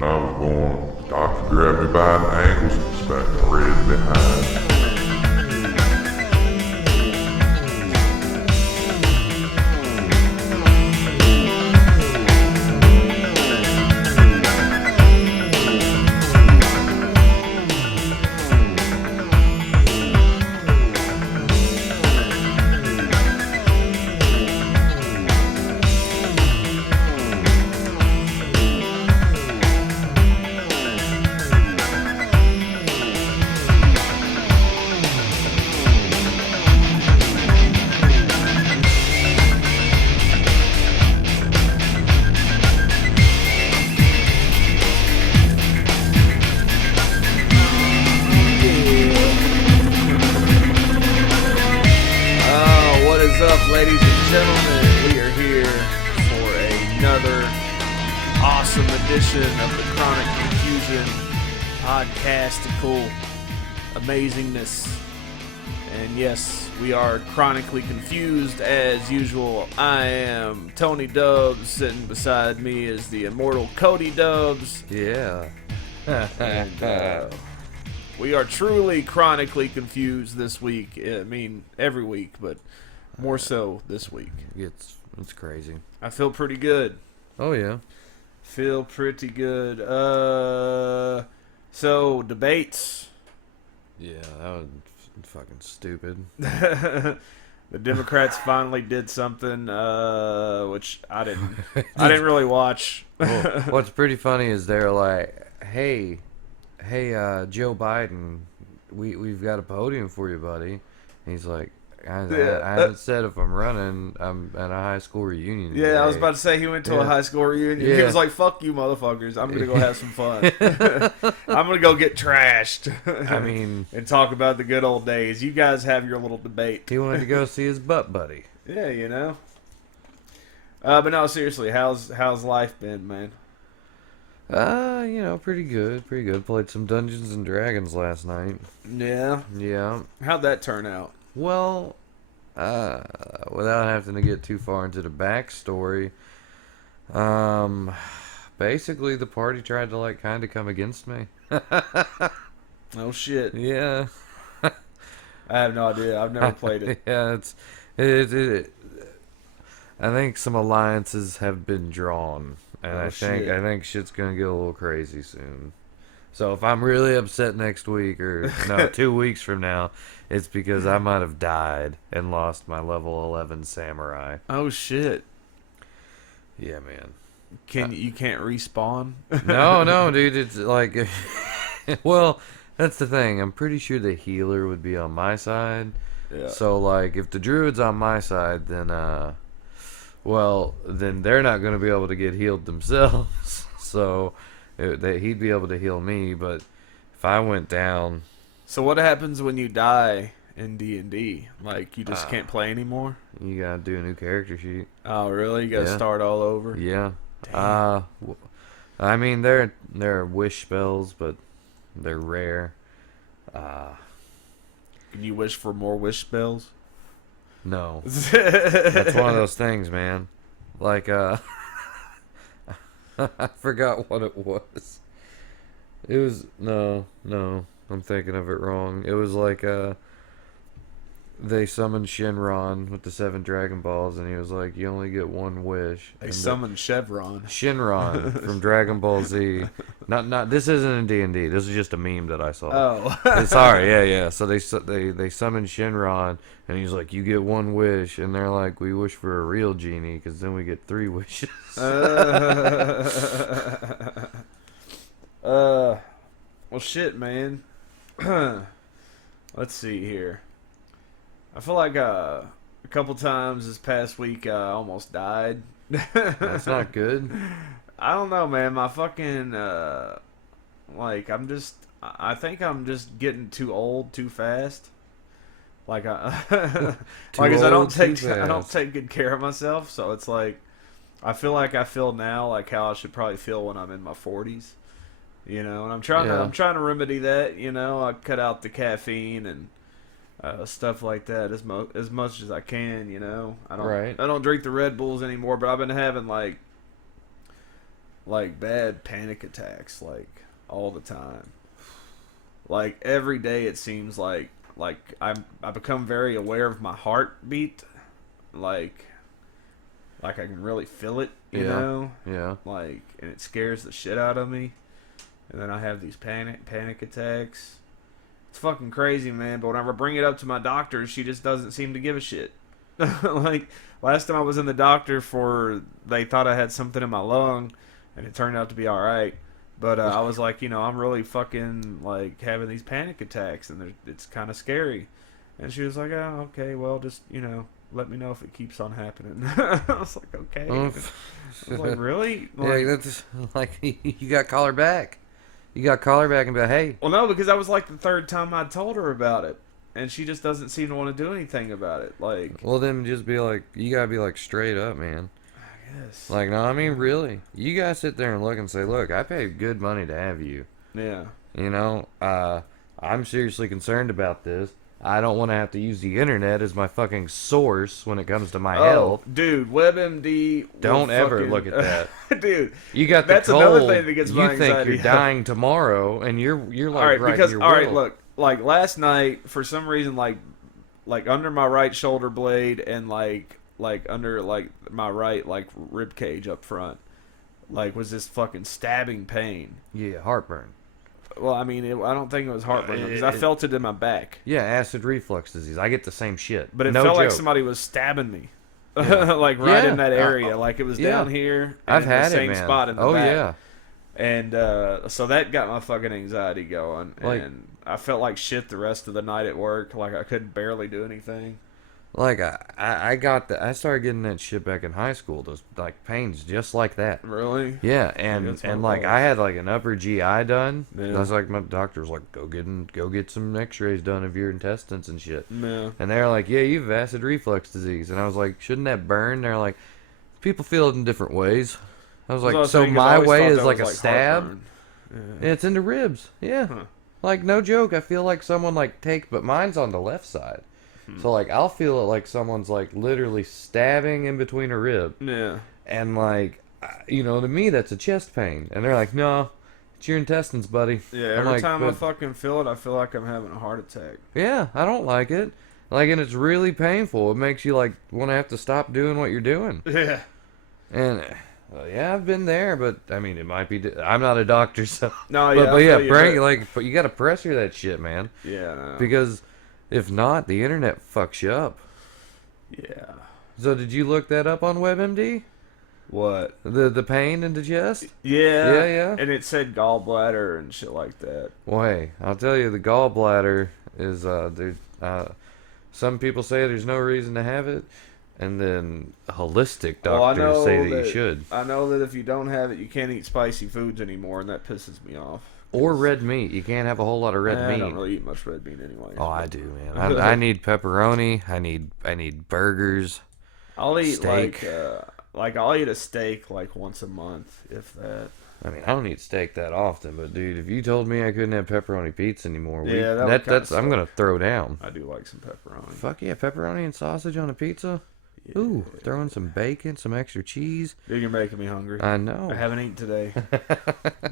and I was going, the doctor grabbed me by the ankles and smacked me red behind. Ladies and gentlemen, we are here for another awesome edition of the Chronic Confusion podcastical amazingness. And yes, we are chronically confused as usual. I am Tony Dubs. Sitting beside me is the immortal Cody Dubs. Yeah. And, we are truly chronically confused this week. I mean, every week, but more so this week. It's crazy. I feel pretty good. Oh yeah. Feel pretty good. So debates. Yeah, that was fucking stupid. The Democrats finally did something, which I didn't really watch. Well, what's pretty funny is they're like, hey, Joe Biden, we've got a podium for you, buddy. And he's like, I haven't said if I'm running. I'm at a high school reunion today. Yeah, I was about to say he went to a high school reunion. Yeah. He was like, "Fuck you, motherfuckers! I'm gonna go have some fun. I'm gonna go get trashed." I mean, and talk about the good old days. You guys have your little debate. he wanted to go see his butt buddy. Yeah, you know. But no, seriously, how's life been, man? Pretty good. Played some Dungeons and Dragons last night. Yeah. Yeah. How'd that turn out? Well, without having to get too far into the backstory, basically the party tried to kind of come against me. Oh shit! Yeah. I have no idea. I've never played it. Yeah, it. I think some alliances have been drawn, and I think shit's gonna get a little crazy soon. So if I'm really upset next week, or no, 2 weeks from now, it's because I might have died and lost my level 11 samurai. Oh shit! Yeah, man. You can't respawn? No, dude. It's like, well, that's the thing. I'm pretty sure the healer would be on my side. Yeah. So if the druid's on my side, then then they're not going to be able to get healed themselves. So he'd be able to heal me, but if I went down... So what happens when you die in D&D? You just can't play anymore? You got to do a new character sheet. Oh, really? You got to start all over? Yeah. Damn. I mean, they're wish spells, but they're rare. Can you wish for more wish spells? No. That's one of those things, man. I forgot what it was. It was no, I'm thinking of it wrong. It was they summoned Shinron with the 7 Dragon Balls, and he was like, "You only get one wish." They summoned Chevron. Shinron from Dragon Ball Z. Not. This isn't in D&D. This is just a meme that I saw. Oh, sorry. Yeah. So they summoned Shinron, and he's like, "You get one wish," and they're like, "We wish for a real genie, because then we get 3 wishes." Well, shit, man. Let's see here. I feel like a couple times this past week I almost died. That's not good. I don't know, man. My fucking I think I'm just getting too old too fast. I don't take good care of myself, so it's like I feel now like how I should probably feel when I'm in my 40s. And I'm trying to remedy that. I cut out the caffeine and stuff like that as much as I can. I don't drink the Red Bulls anymore, but I've been having like bad panic attacks, like all the time. Like every day, it seems like I become very aware of my heartbeat, like I can really feel it, you know? Yeah. Like, and it scares the shit out of me. And then I have these panic attacks. It's fucking crazy, man. But whenever I bring it up to my doctor, she just doesn't seem to give a shit. Like, last time I was in the doctor they thought I had something in my lung, and it turned out to be alright. But I was like, I'm really fucking, like, having these panic attacks, and it's kind of scary. And she was like, oh, okay, well, just, let me know if it keeps on happening. I was like, okay. I was like, really? Like, yeah, that's like, you got to call her back. You got to call her back and be like, hey. Well, no, because that was like the third time I told her about it. And she just doesn't seem to want to do anything about it. Like, well, then just be like, you got to be like straight up, man. I guess. Like, no, I mean, really. You got to sit there and look and say, look, I paid good money to have you. Yeah. I'm seriously concerned about this. I don't want to have to use the internet as my fucking source when it comes to my health. Dude, WebMD. Don't ever look at that. Dude, you got the that's cold. Another thing that gets my you think anxiety you're dying tomorrow, and you're like all right, right because in your all right, will. look, like last night for some reason, like under my right shoulder blade and like under like my right like rib cage up front, like was this fucking stabbing pain. Yeah, heartburn. Well, I mean, I don't think it was heartburn because I felt it in my back. Yeah, acid reflux disease. I get the same shit. But it no felt joke. like somebody was stabbing me. Yeah. Like right Yeah. in that area. Like it was down here and I've in had the same it, man. spot in the back. Yeah. And so that got my fucking anxiety going. Like, and I felt like shit the rest of the night at work. Like I could barely do anything. Like I started getting that shit back in high school. Those like pains just like that. Really? Yeah, and like I had like an upper GI done. Yeah. I was like, my doctor was like, go get some X-rays done of your intestines and shit. Yeah. And they're like, yeah, you have acid reflux disease. And I was like, shouldn't that burn? They're like, people feel it in different ways. I was like, so my way is like a stab. Yeah, it's in the ribs. Yeah, like no joke. I feel like someone like but mine's on the left side. So, like, I'll feel it like someone's, like, literally stabbing in between a rib. Yeah. And, like, to me, that's a chest pain. And they're like, no, it's your intestines, buddy. Yeah, every time I fucking feel it, I feel like I'm having a heart attack. Yeah, I don't like it. Like, and it's really painful. It makes you, like, want to have to stop doing what you're doing. Yeah. And, yeah, I've been there, but, I mean, it might be... I'm not a doctor, so... No, yeah, But yeah, but you got to pressure that shit, man. Yeah, no. Because... if not, the internet fucks you up. Yeah. So did you look that up on WebMD? What? The pain in the chest? Yeah. Yeah. And it said gallbladder and shit like that. Well, hey, I'll tell you, the gallbladder is, some people say there's no reason to have it, and then holistic doctors say that you should. I know that if you don't have it, you can't eat spicy foods anymore, and that pisses me off. Or red meat. You can't have a whole lot of red meat. I don't really eat much red meat anyway. Oh, I do, man. I need pepperoni. I need burgers. I'll eat steak. I'll eat a steak like once a month, if that. I mean, I don't eat steak that often, but dude, if you told me I couldn't have pepperoni pizza anymore, I'm gonna throw down. I do like some pepperoni. Fuck yeah, pepperoni and sausage on a pizza. Yeah. Ooh, throw in some bacon, some extra cheese. Dude, you're making me hungry. I know. I haven't eaten today.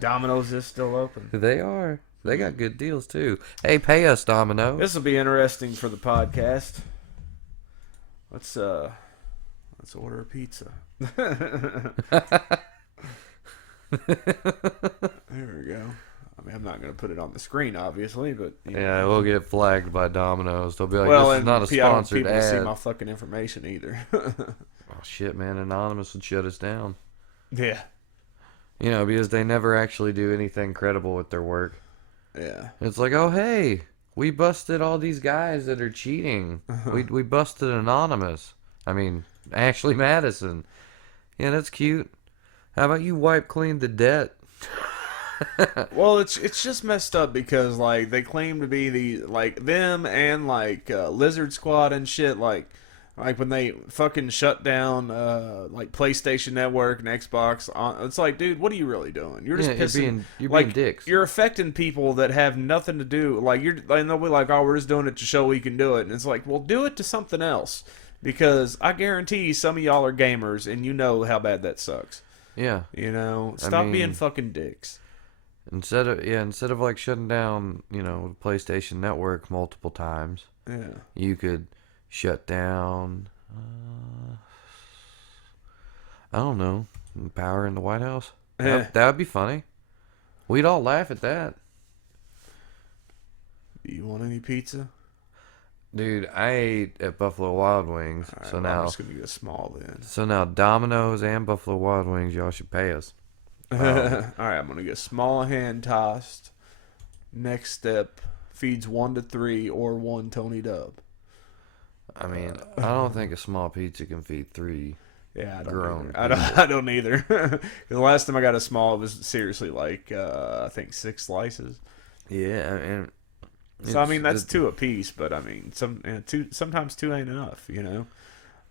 Domino's is still open. They are. They got good deals too. Hey, pay us, Domino. This will be interesting for the podcast. Let's order a pizza. There we go. I mean, I'm not going to put it on the screen, obviously, but yeah, we'll get flagged by Domino's. They'll be like, "This is not a sponsored people ad." See my fucking information either. Oh shit, man! Anonymous would shut us down. Yeah. Because they never actually do anything credible with their work. Yeah. It's like, oh hey, we busted all these guys that are cheating. We busted Anonymous. I mean, Ashley Madison. Yeah, that's cute. How about you wipe clean the debt? Well, it's just messed up because like they claim to be them and Lizard Squad and shit like when they fucking shut down like PlayStation Network and Xbox. It's like, dude, what are you really doing? You're just pissing. You're being dicks. You're affecting people that have nothing to do. Like and they'll be like, oh, we're just doing it to show we can do it, and it's like, well, do it to something else because I guarantee some of y'all are gamers and you know how bad that sucks. Yeah. You know, stop being mean, fucking dicks. instead of like shutting down, you know, the PlayStation Network multiple times, Yeah. you could shut down. I don't know, power in the White House. That would be funny. We'd all laugh at that. Do you want any pizza? Dude, I ate at Buffalo Wild Wings, All right, so well, now I'm just gonna get a small then. so now Domino's and Buffalo Wild Wings, y'all should pay us. All right, I'm gonna get small hand tossed. Next step feeds 1 to 3 or 1 Tony Dub. I mean, I don't think a small pizza can feed 3 Yeah, I don't grown either. I don't either. The last time I got a small, it was seriously like I think 6 slices. Yeah, and So I mean that's 2 apiece, but I mean sometimes 2 ain't enough, you know.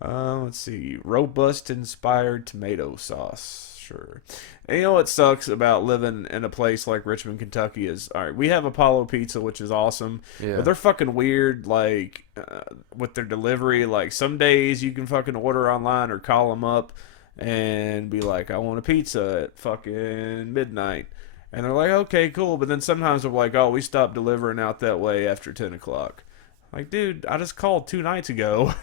Let's see, robust inspired tomato sauce. Sure. And you know what sucks about living in a place like Richmond, Kentucky is, all right, we have Apollo Pizza, which is awesome, Yeah. but they're fucking weird, like, with their delivery. Like, some days you can fucking order online or call them up and be like, I want a pizza at fucking midnight. And they're like, okay, cool. But then sometimes they're like, oh, we stopped delivering out that way after 10 o'clock. Like, dude, I just called 2 nights ago.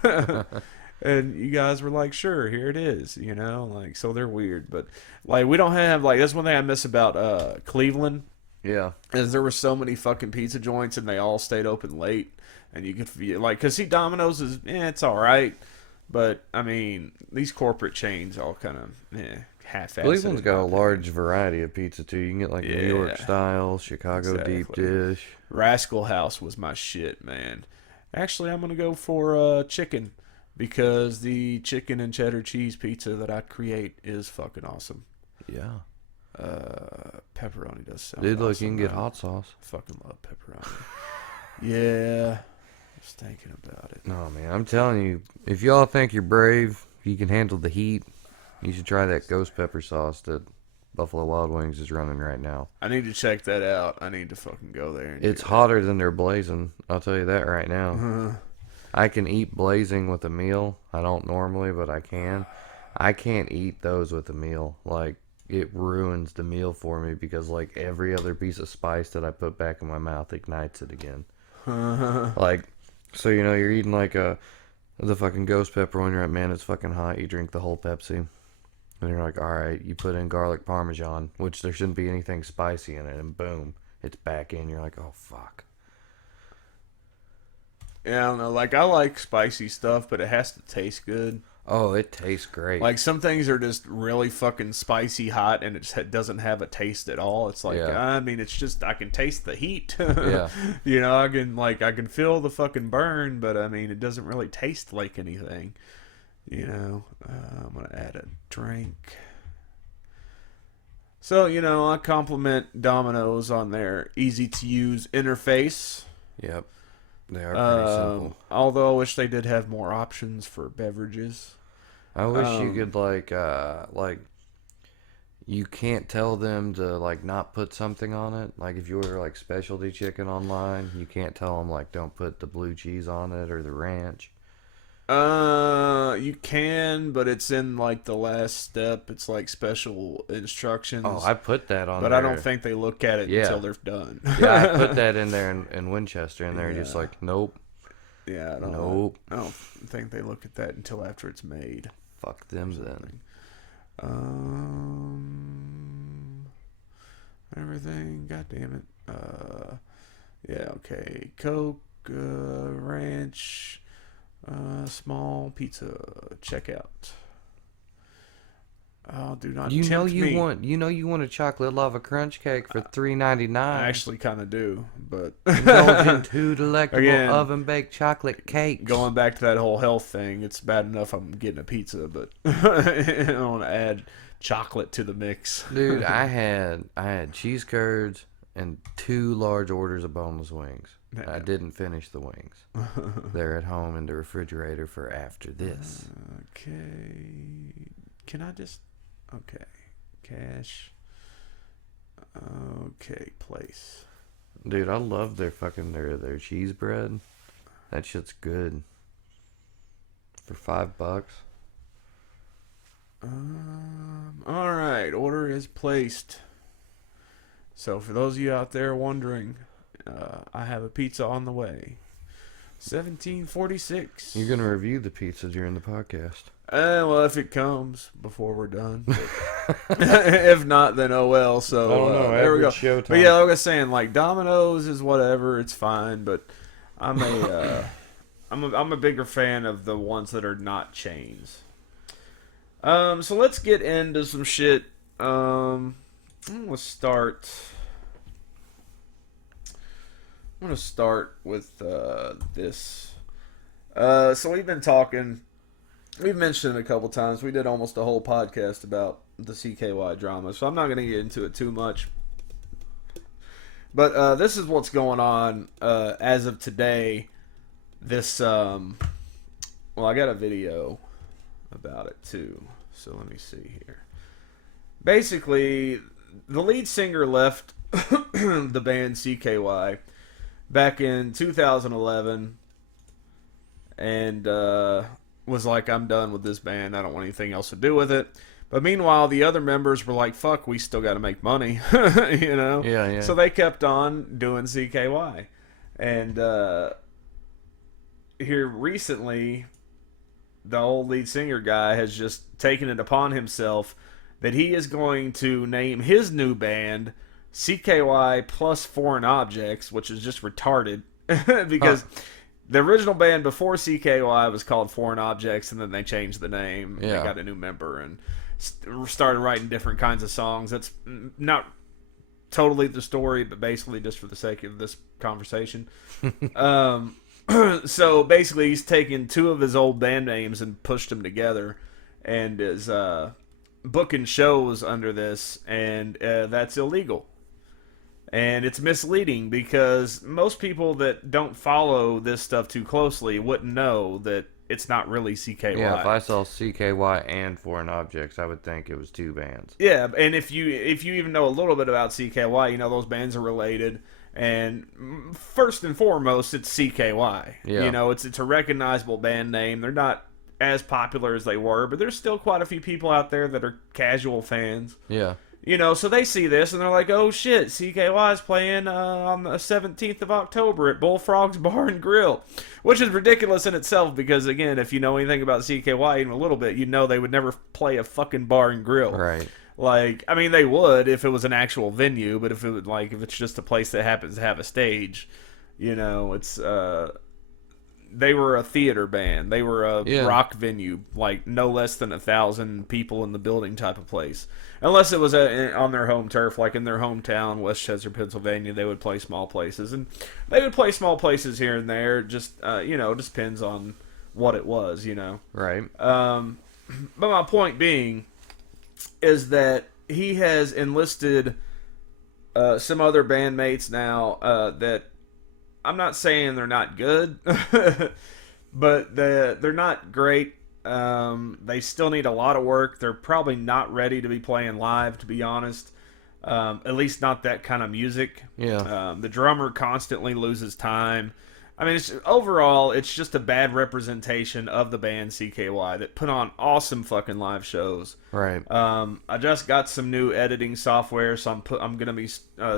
And you guys were like, sure, here it is, you know? Like, so they're weird. But, like, we don't have, like, that's one thing I miss about Cleveland. yeah. Is there were so many fucking pizza joints and they all stayed open late. And you could, like, because see, Domino's is, it's all right. But, I mean, these corporate chains all kind of, half-assed. Cleveland's got a large variety of pizza too. You can get like Yeah. New York style, Chicago deep Exactly. dish. Rascal House was my shit, man. Actually, I'm going to go for chicken. Because the chicken and cheddar cheese pizza that I create is fucking awesome. Yeah. Pepperoni does sound Dude, look, awesome, you can get man. hot sauce. Fucking love pepperoni. Yeah. Just thinking about it. No, man, I'm telling you, if y'all think you're brave, you can handle the heat, you should try that ghost pepper sauce that Buffalo Wild Wings is running right now. I need to check that out. I need to fucking go there. And It's hotter than they're blazing. I'll tell you that right now. I can eat blazing with a meal. I don't normally, but I can. I can't eat those with a meal. Like, it ruins the meal for me because, like, every other piece of spice that I put back in my mouth ignites it again. Like, so, you know, you're eating, like, the fucking ghost pepper when you're like, man, it's fucking hot. You drink the whole Pepsi. And you're like, all right, you put in garlic parmesan, which there shouldn't be anything spicy in it, and boom, it's back in. You're like, oh, fuck. Yeah, I don't know. Like, I like spicy stuff, but it has to taste good. Oh, it tastes great. Like, some things are just really fucking spicy hot, and it just doesn't have a taste at all. It's like, Yeah. I mean, it's just, I can taste the heat. Yeah. You know, I can feel the fucking burn, but, I mean, it doesn't really taste like anything. You know, I'm going to add a drink. So, you know, I compliment Domino's on their easy-to-use interface. Yep. They are pretty simple. Although I wish they did have more options for beverages. I wish you could like you can't tell them to like not put something on it. Like if you order like specialty chicken online, you can't tell them like don't put the blue cheese on it or the ranch. You can, but it's in like the last step. It's like special instructions. Oh, I put that on but there. I don't think they look at it Yeah. until they're done. Yeah, I put that in there in Winchester, and they're just like, nope, Yeah, I don't Nope. I don't think they look at that until after it's made. fuck them then. Everything. God damn it. Yeah. Okay. Coke, ranch, small pizza. Checkout. Oh, do not You know tempt you me. want a chocolate lava crunch cake for $3.99. I actually kind of do, but Indulge in 2 delectable Again, oven baked chocolate cakes. going back to that whole health thing, it's bad enough I'm getting a pizza, but I want to add chocolate to the mix. Dude, I had cheese curds and 2 large orders of boneless wings. I didn't finish the wings. They're at home in the refrigerator for after this. Okay. Can I just... Okay. Cash. Okay. Place. Dude, I love their their cheese bread. That shit's good. For $5. Alright. right, order is placed. So for those of you out there wondering, I have a pizza on the way. 1746. You're gonna review the pizza during the podcast. Well, if it comes before we're done. If not, then oh well. So I don't know. there we go. Showtime. But yeah, like I was saying, like Domino's is whatever. It's fine, but I'm a bigger fan of the ones that are not chains. So let's get into some shit. Let's start. I'm gonna start with this. So we've been talking. We've mentioned it a couple times. We did almost a whole podcast about the CKY drama, so I'm not gonna get into it too much. But this is what's going on as of today. This well, I got a video about it too. So let me see here. Basically, the lead singer left the band CKY back in 2011 and was like, I'm done with this band. I don't want anything else to do with it. But meanwhile, the other members were like, fuck, we still got to make money, you know? Yeah. So they kept on doing CKY. And here recently, the old lead singer guy has just taken it upon himself that he is going to name his new band CKY plus Foreign Objects, which is just retarded because the original band before CKY was called Foreign Objects, and then they changed the name. Yeah. They got a new member and started writing different kinds of songs. That's not totally the story, but basically just for the sake of this conversation. So basically, he's taken two of his old band names and pushed them together, and is booking shows under this, and that's illegal. And it's misleading because most people that don't follow this stuff too closely wouldn't know that it's not really CKY. Yeah, if I saw CKY and Foreign Objects, I would think it was two bands. Yeah, and if you even know a little bit about CKY, you know those bands are related. And first and foremost, it's CKY. Yeah. You know, it's a recognizable band name. They're not as popular as they were, but there's still quite a few people out there that are casual fans. Yeah. You know, so they see this and they're like, oh shit, CKY is playing on the 17th of October at Bullfrog's Bar and Grill. Which is ridiculous in itself because, again, if you know anything about CKY even a little bit, you know they would never play a fucking bar and grill. Right. Like, I mean, they would if it was an actual venue, but if it's just a place that happens to have a stage, you know, it's they were a theater band. They were a rock venue, like no less than 1,000 people in the building type of place. Unless it was on their home turf, like in their hometown, Westchester, Pennsylvania, they would play small places, and they would play small places here and there. Just you know, just depends on what it was, you know. Right. But my point being is that he has enlisted some other bandmates now that I'm not saying they're not good, but they're not great. They still need a lot of work. They're probably not ready to be playing live, to be honest. At least not that kind of music. Yeah. The drummer constantly loses time. I mean, overall, it's just a bad representation of the band CKY that put on awesome fucking live shows. Right. I just got some new editing software, so I'm gonna be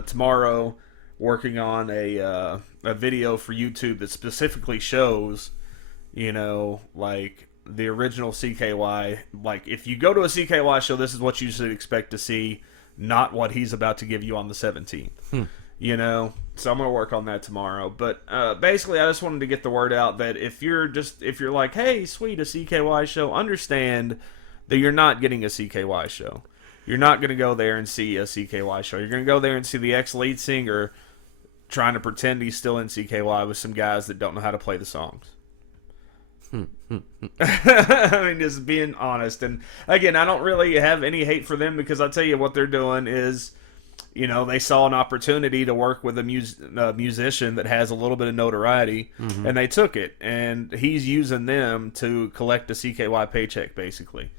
tomorrow working on a video for YouTube that specifically shows, you know, like the original CKY. Like, if you go to a CKY show, this is what you should expect to see, not what he's about to give you on the 17th. You know, so I'm gonna work on that tomorrow. But basically, I just wanted to get the word out that if you're like, hey, sweet, a CKY show, understand that you're not getting a CKY show. You're not gonna go there and see a CKY show. You're gonna go there and see the ex-lead singer trying to pretend he's still in CKY with some guys that don't know how to play the songs. I mean, just being honest. And again, I don't really have any hate for them because I tell you what they're doing is, you know, they saw an opportunity to work with a musician that has a little bit of notoriety, and they took it. And he's using them to collect a CKY paycheck, basically,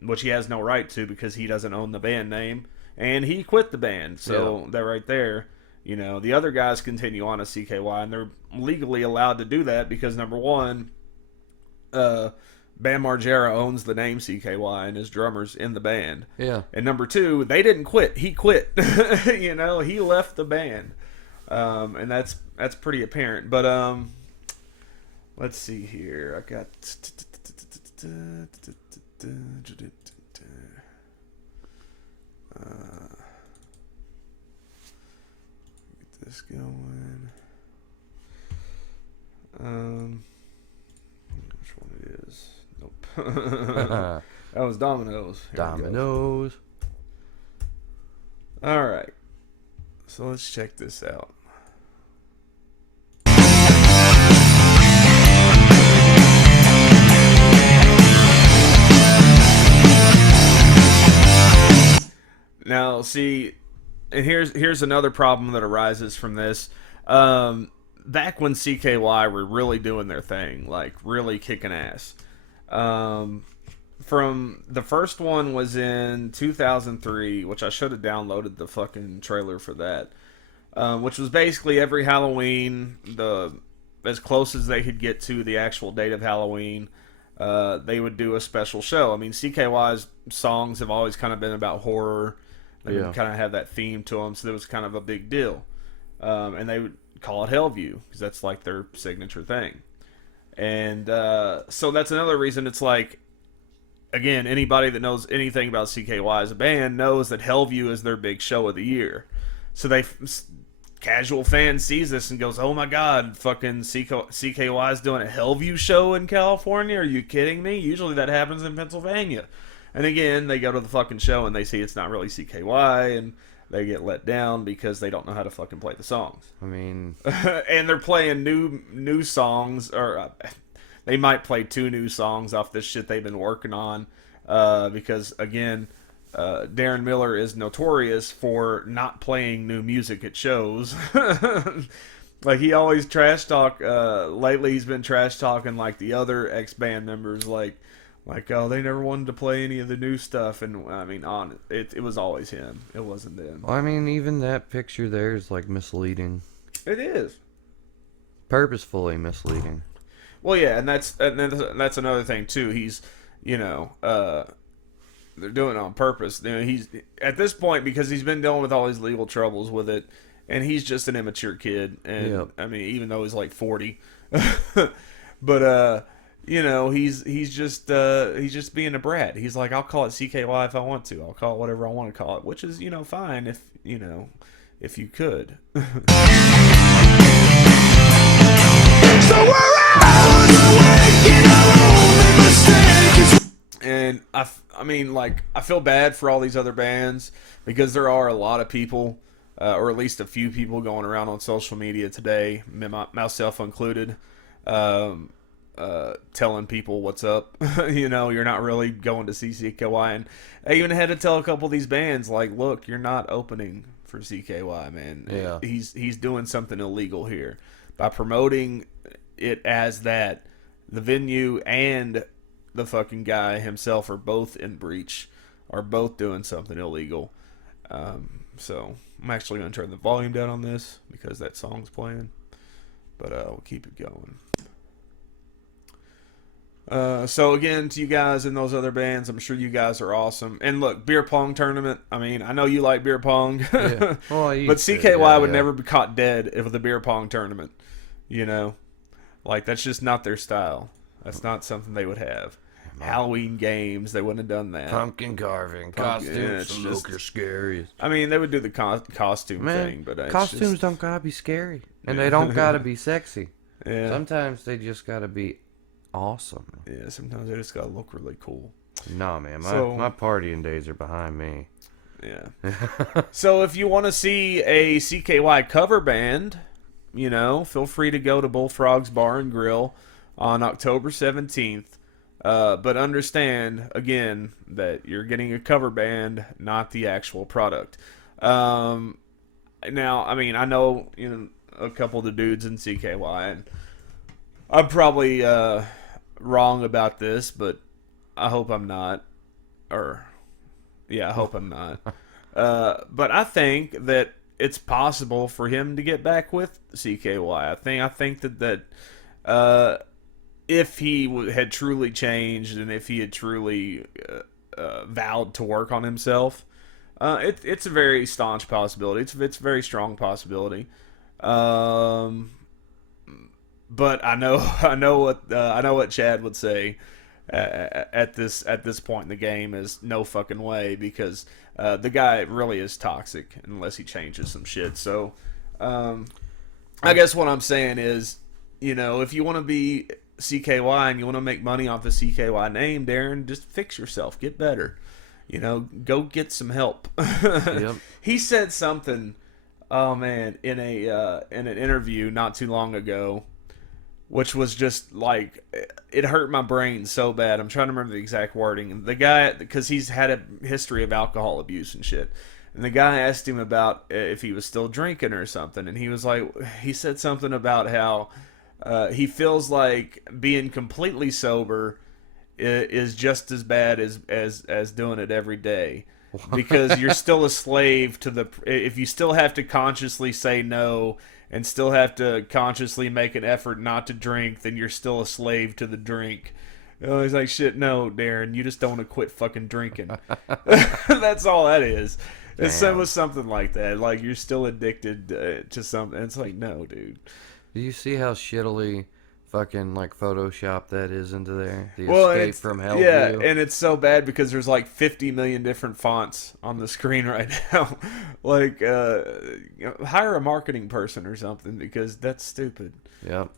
which he has no right to because he doesn't own the band name, and he quit the band. So they're right there. You know, the other guys continue on as CKY, and they're legally allowed to do that because, number one, Bam Margera owns the name CKY and his drummers in the band. Yeah. And number two, they didn't quit. He quit. You know, he left the band. And that's pretty apparent. But let's see here. I got get this going. Which one it is? Nope. That was Dominoes. Here Dominoes. All right. So let's check this out. Now, see, and here's another problem that arises from this. Back when CKY were really doing their thing, like really kicking ass. From the first one was in 2003, which I should have downloaded the fucking trailer for that. Which was basically every Halloween, as close as they could get to the actual date of Halloween, they would do a special show. I mean, CKY's songs have always kind of been about horror. They would kind of have that theme to them, so that was kind of a big deal. And they would call it Hellview, because that's like their signature thing. And so that's another reason it's like, again, anybody that knows anything about CKY as a band knows that Hellview is their big show of the year. So casual fan sees this and goes, oh my god, fucking CKY is doing a Hellview show in California? Are you kidding me? Usually that happens in Pennsylvania. And again, they go to the fucking show and they see it's not really CKY, and they get let down because they don't know how to fucking play the songs. I mean... and they're playing new songs, or they might play 2 new songs off this shit they've been working on, because, again, Darren Miller is notorious for not playing new music at shows. Like, he always trash talk. Lately, he's been trash talking, like, the other ex-band members, like, oh, they never wanted to play any of the new stuff. And, I mean, it was always him. It wasn't them. Well, I mean, even that picture there is, like, misleading. It is. Purposefully misleading. Well, yeah, and that's another thing, too. He's, you know, they're doing it on purpose. You know, he's, at this point, because he's been dealing with all these legal troubles with it, and he's just an immature kid. And, yep. I mean, even though he's, like, 40. But, you know, he's just being a brat. He's like, I'll call it CKY if I want to. I'll call it whatever I want to call it, which is, you know, fine if you could. So we're and I mean, like, I feel bad for all these other bands, because there are a lot of people, or at least a few people going around on social media today, myself included, telling people what's up. You know, you're not really going to see CKY. And I even had to tell a couple of these bands, like, look, you're not opening for CKY, man. Yeah. He's doing something illegal here by promoting it as that. The venue and the fucking guy himself are both in breach, are both doing something illegal. So I'm actually going to turn the volume down on this because that song's playing, but we'll keep it going. So again, to you guys in those other bands, I'm sure you guys are awesome. And look, beer pong tournament. I mean, I know you like beer pong, Yeah. Well, but CKY would never be caught dead with a beer pong tournament. You know, like, that's just not their style. That's not something they would have. Halloween games, they wouldn't have done that. Pumpkin carving, costumes, look, you're scary. I mean, they would do the costume thing, but it's costumes just... don't gotta be scary, and they don't gotta be sexy. Yeah. Sometimes they just gotta be awesome. Yeah, sometimes they just gotta look really cool. Nah, man, my partying days are behind me. Yeah. So if you want to see a CKY cover band, you know, feel free to go to Bullfrog's Bar and Grill on October 17th. But understand, again, that you're getting a cover band, not the actual product. Now, I mean, I know, you know, a couple of the dudes in CKY, and I'm probably wrong about this, but I hope I'm not. I hope I'm not. But I think that it's possible for him to get back with CKY. I think that if he had truly changed and if he had truly vowed to work on himself, it's a very staunch possibility. It's a very strong possibility. But I know I know what Chad would say at this point in the game is no fucking way, because the guy really is toxic unless he changes some shit. So I guess what I'm saying is, if you want to be CKY and you want to make money off the CKY name, Darren, just fix yourself, get better. Go get some help. Yep. He said something, oh man, in an interview not too long ago, which was just like, it hurt my brain so bad. I'm trying to remember the exact wording. The guy, because he's had a history of alcohol abuse and shit, and the guy asked him about if he was still drinking or something, and he said something about how he feels like being completely sober is just as bad as doing it every day, because you're still a slave to if you still have to consciously say no and still have to consciously make an effort not to drink, then you're still a slave to the drink. He's like, shit, no, Darren, you just don't want to quit fucking drinking. That's all that is. It was something like that. Like, you're still addicted to something. It's like, no, dude. Do you see how shittily fucking like Photoshop that is into there? The Escape from Hell yeah, view? and it's so bad because there's like 50 million different fonts on the screen right now. Like, hire a marketing person or something, because that's stupid. Yep.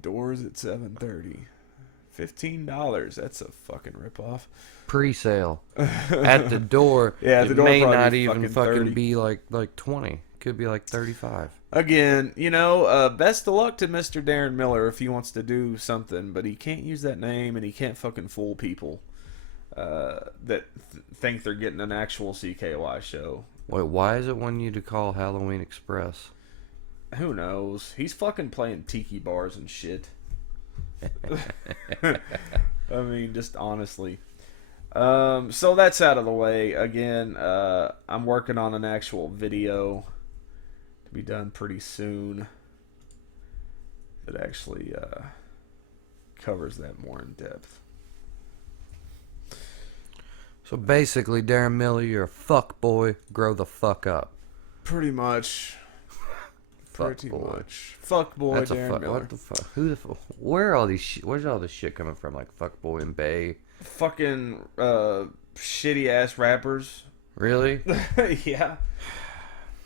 Doors at 7:30. $15. That's a fucking ripoff. Pre-sale at the door. Yeah, it the door may probably not be even fucking 30. be like 20. Could be like 35. Again, best of luck to Mr. Darren Miller if he wants to do something, but he can't use that name, and he can't fucking fool people that think they're getting an actual CKY show. Wait, why is it wanting you to call Halloween Express? Who knows? He's fucking playing tiki bars and shit. I mean, just honestly. So that's out of the way. Again, I'm working on an actual video to be done pretty soon that actually covers that more in depth. So basically, Darren Miller, you're a fuck boy. Grow the fuck up. Pretty much. Fuck boy. Fuck boy, That's Darren a fuck. Miller. What the fuck? Who the fuck? Where's all this shit coming from? Like fuck boy and Bay. Fucking shitty ass rappers. Really? Yeah.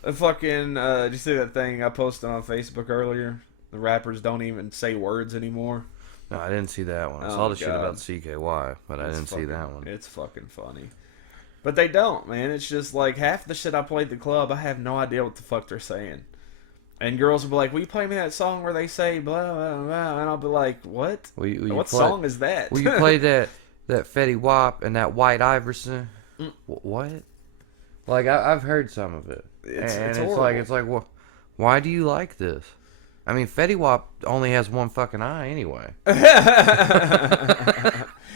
Fucking did you see that thing I posted on Facebook earlier? The rappers don't even say words anymore. No, I didn't see that one. I Oh, saw the shit God. about CKY, but I didn't see that one. It's fucking funny. But they don't, man. It's just like half the shit I play at the club, I have no idea what the fuck they're saying. And girls will be like, will you play me that song where they say blah, blah, blah? And I'll be like, what? What song is that? Will you play that Fetty Wap and that White Iverson? What? Like, I've heard some of it. It's like, well, why do you like this? I mean, Fetty Wap only has one fucking eye anyway.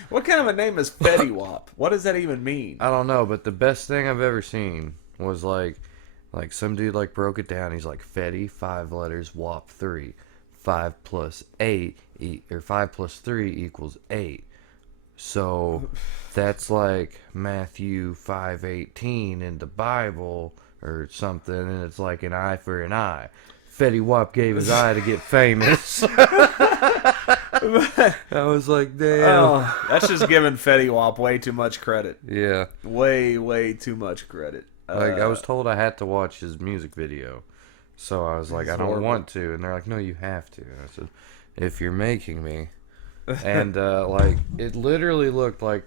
What kind of a name is Fetty Wap? What does that even mean? I don't know, but the best thing I've ever seen was like some dude like broke it down. He's like, Fetty, 5 letters, Wap 3, 5 plus 8 or 5 plus 3 equals 8. So that's like Matthew 5:18 in the Bible or something, and it's like an eye for an eye. Fetty Wap gave his eye to get famous. I was like, damn. Oh, that's just giving Fetty Wap way too much credit. Yeah. Way too much credit. Like, I was told I had to watch his music video. So I was like, I don't want to. And they're like, no, you have to. And I said, if you're making me. And, like, it literally looked like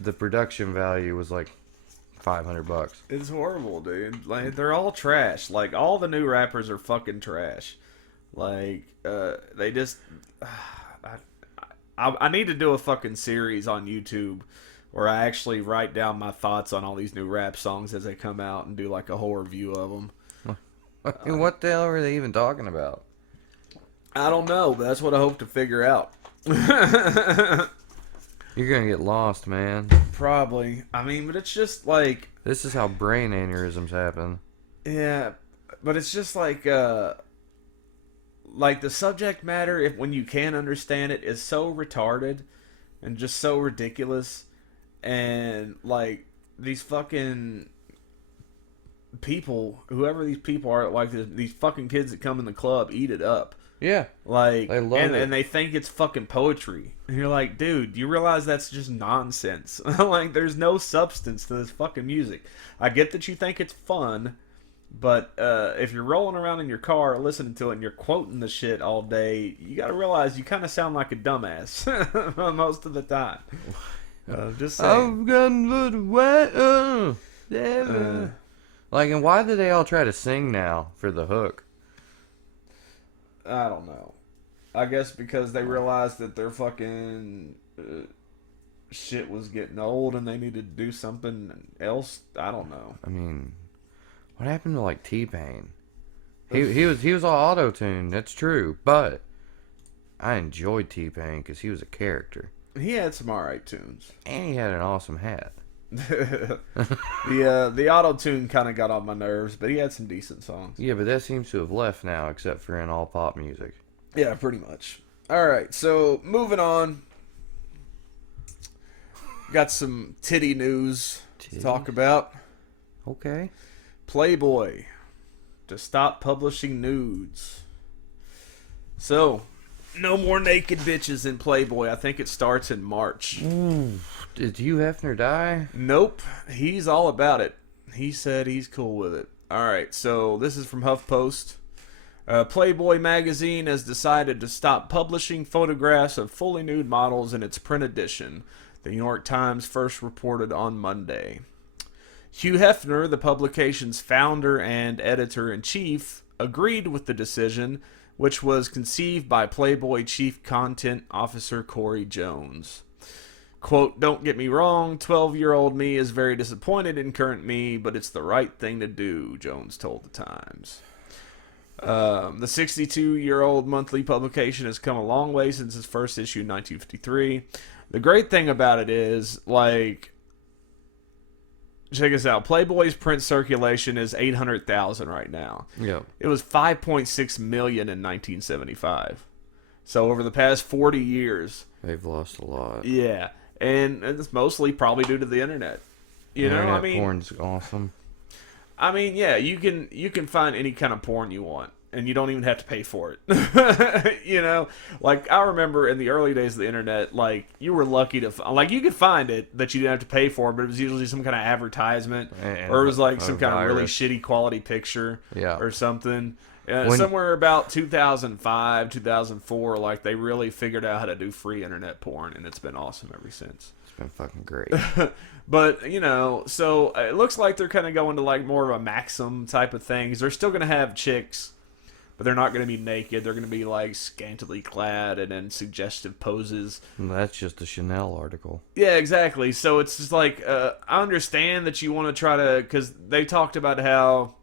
the production value was like $500. It's horrible, dude. Like, they're all trash. Like, all the new rappers are fucking trash. Like, they just... I need to do a fucking series on YouTube where I actually write down my thoughts on all these new rap songs as they come out and do like a whole review of them. What the hell are they even talking about? I don't know, but that's what I hope to figure out. You're gonna get lost, man. Probably. I mean, but it's just like... This is how brain aneurysms happen. Yeah, but it's just like like the subject matter, if when you can understand it, is so retarded and just so ridiculous, and like these fucking people, whoever these people are, like these fucking kids that come in the club, eat it up. Yeah, Like, they love it. And they think it's fucking poetry. And you're like, dude, you realize that's just nonsense. Like, there's no substance to this fucking music. I get that you think it's fun, but if you're rolling around in your car listening to it and you're quoting the shit all day, you gotta realize you kind of sound like a dumbass most of the time. Just saying. I've gotten away. Like, and why do they all try to sing now for the hook? I don't know. I guess because they realized that their fucking shit was getting old and they needed to do something else. I don't know. I mean, what happened to like T-Pain? He was all auto-tuned. That's true, but I enjoyed T-Pain because he was a character. He had some alright tunes. And he had an awesome hat. The auto tune kind of got on my nerves, but he had some decent songs. Yeah, but that seems to have left now, except for in all pop music. Yeah, pretty much. All right, so moving on. Got some titty news to talk about. Okay. Playboy to stop publishing nudes. So, no more naked bitches in Playboy. I think it starts in March. Ooh, did Hugh Hefner die? Nope. He's all about it. He said he's cool with it. Alright, so this is from HuffPost. Playboy magazine has decided to stop publishing photographs of fully nude models in its print edition, the New York Times first reported on Monday. Hugh Hefner, the publication's founder and editor-in-chief, agreed with the decision, which was conceived by Playboy Chief Content Officer Corey Jones. Quote, "Don't get me wrong, 12-year-old me is very disappointed in current me, but it's the right thing to do," Jones told the Times. The 62-year-old monthly publication has come a long way since its first issue in 1953. The great thing about it is, like, check this out. Playboy's print circulation is 800,000 right now. Yep. It was 5.6 million in 1975. So over the past 40 years, They've lost a lot. yeah, and it's mostly probably due to the internet. You know, I mean, porn's awesome. I mean, yeah, you can find any kind of porn you want, and you don't even have to pay for it. You know, like I remember in the early days of the internet, like you were lucky to like you could find it that you didn't have to pay for, but it was usually some kind of advertisement, or it was like some kind of really shitty quality picture, or something. Somewhere about 2005, 2004, like they really figured out how to do free internet porn, and it's been awesome ever since. It's been fucking great. But, you know, so it looks like they're kind of going to like more of a Maxim type of things. They're still going to have chicks, but they're not going to be naked. They're going to be like scantily clad and in suggestive poses. And that's just a Chanel article. Yeah, exactly. So it's just like, I understand that you want to try to, because they talked about how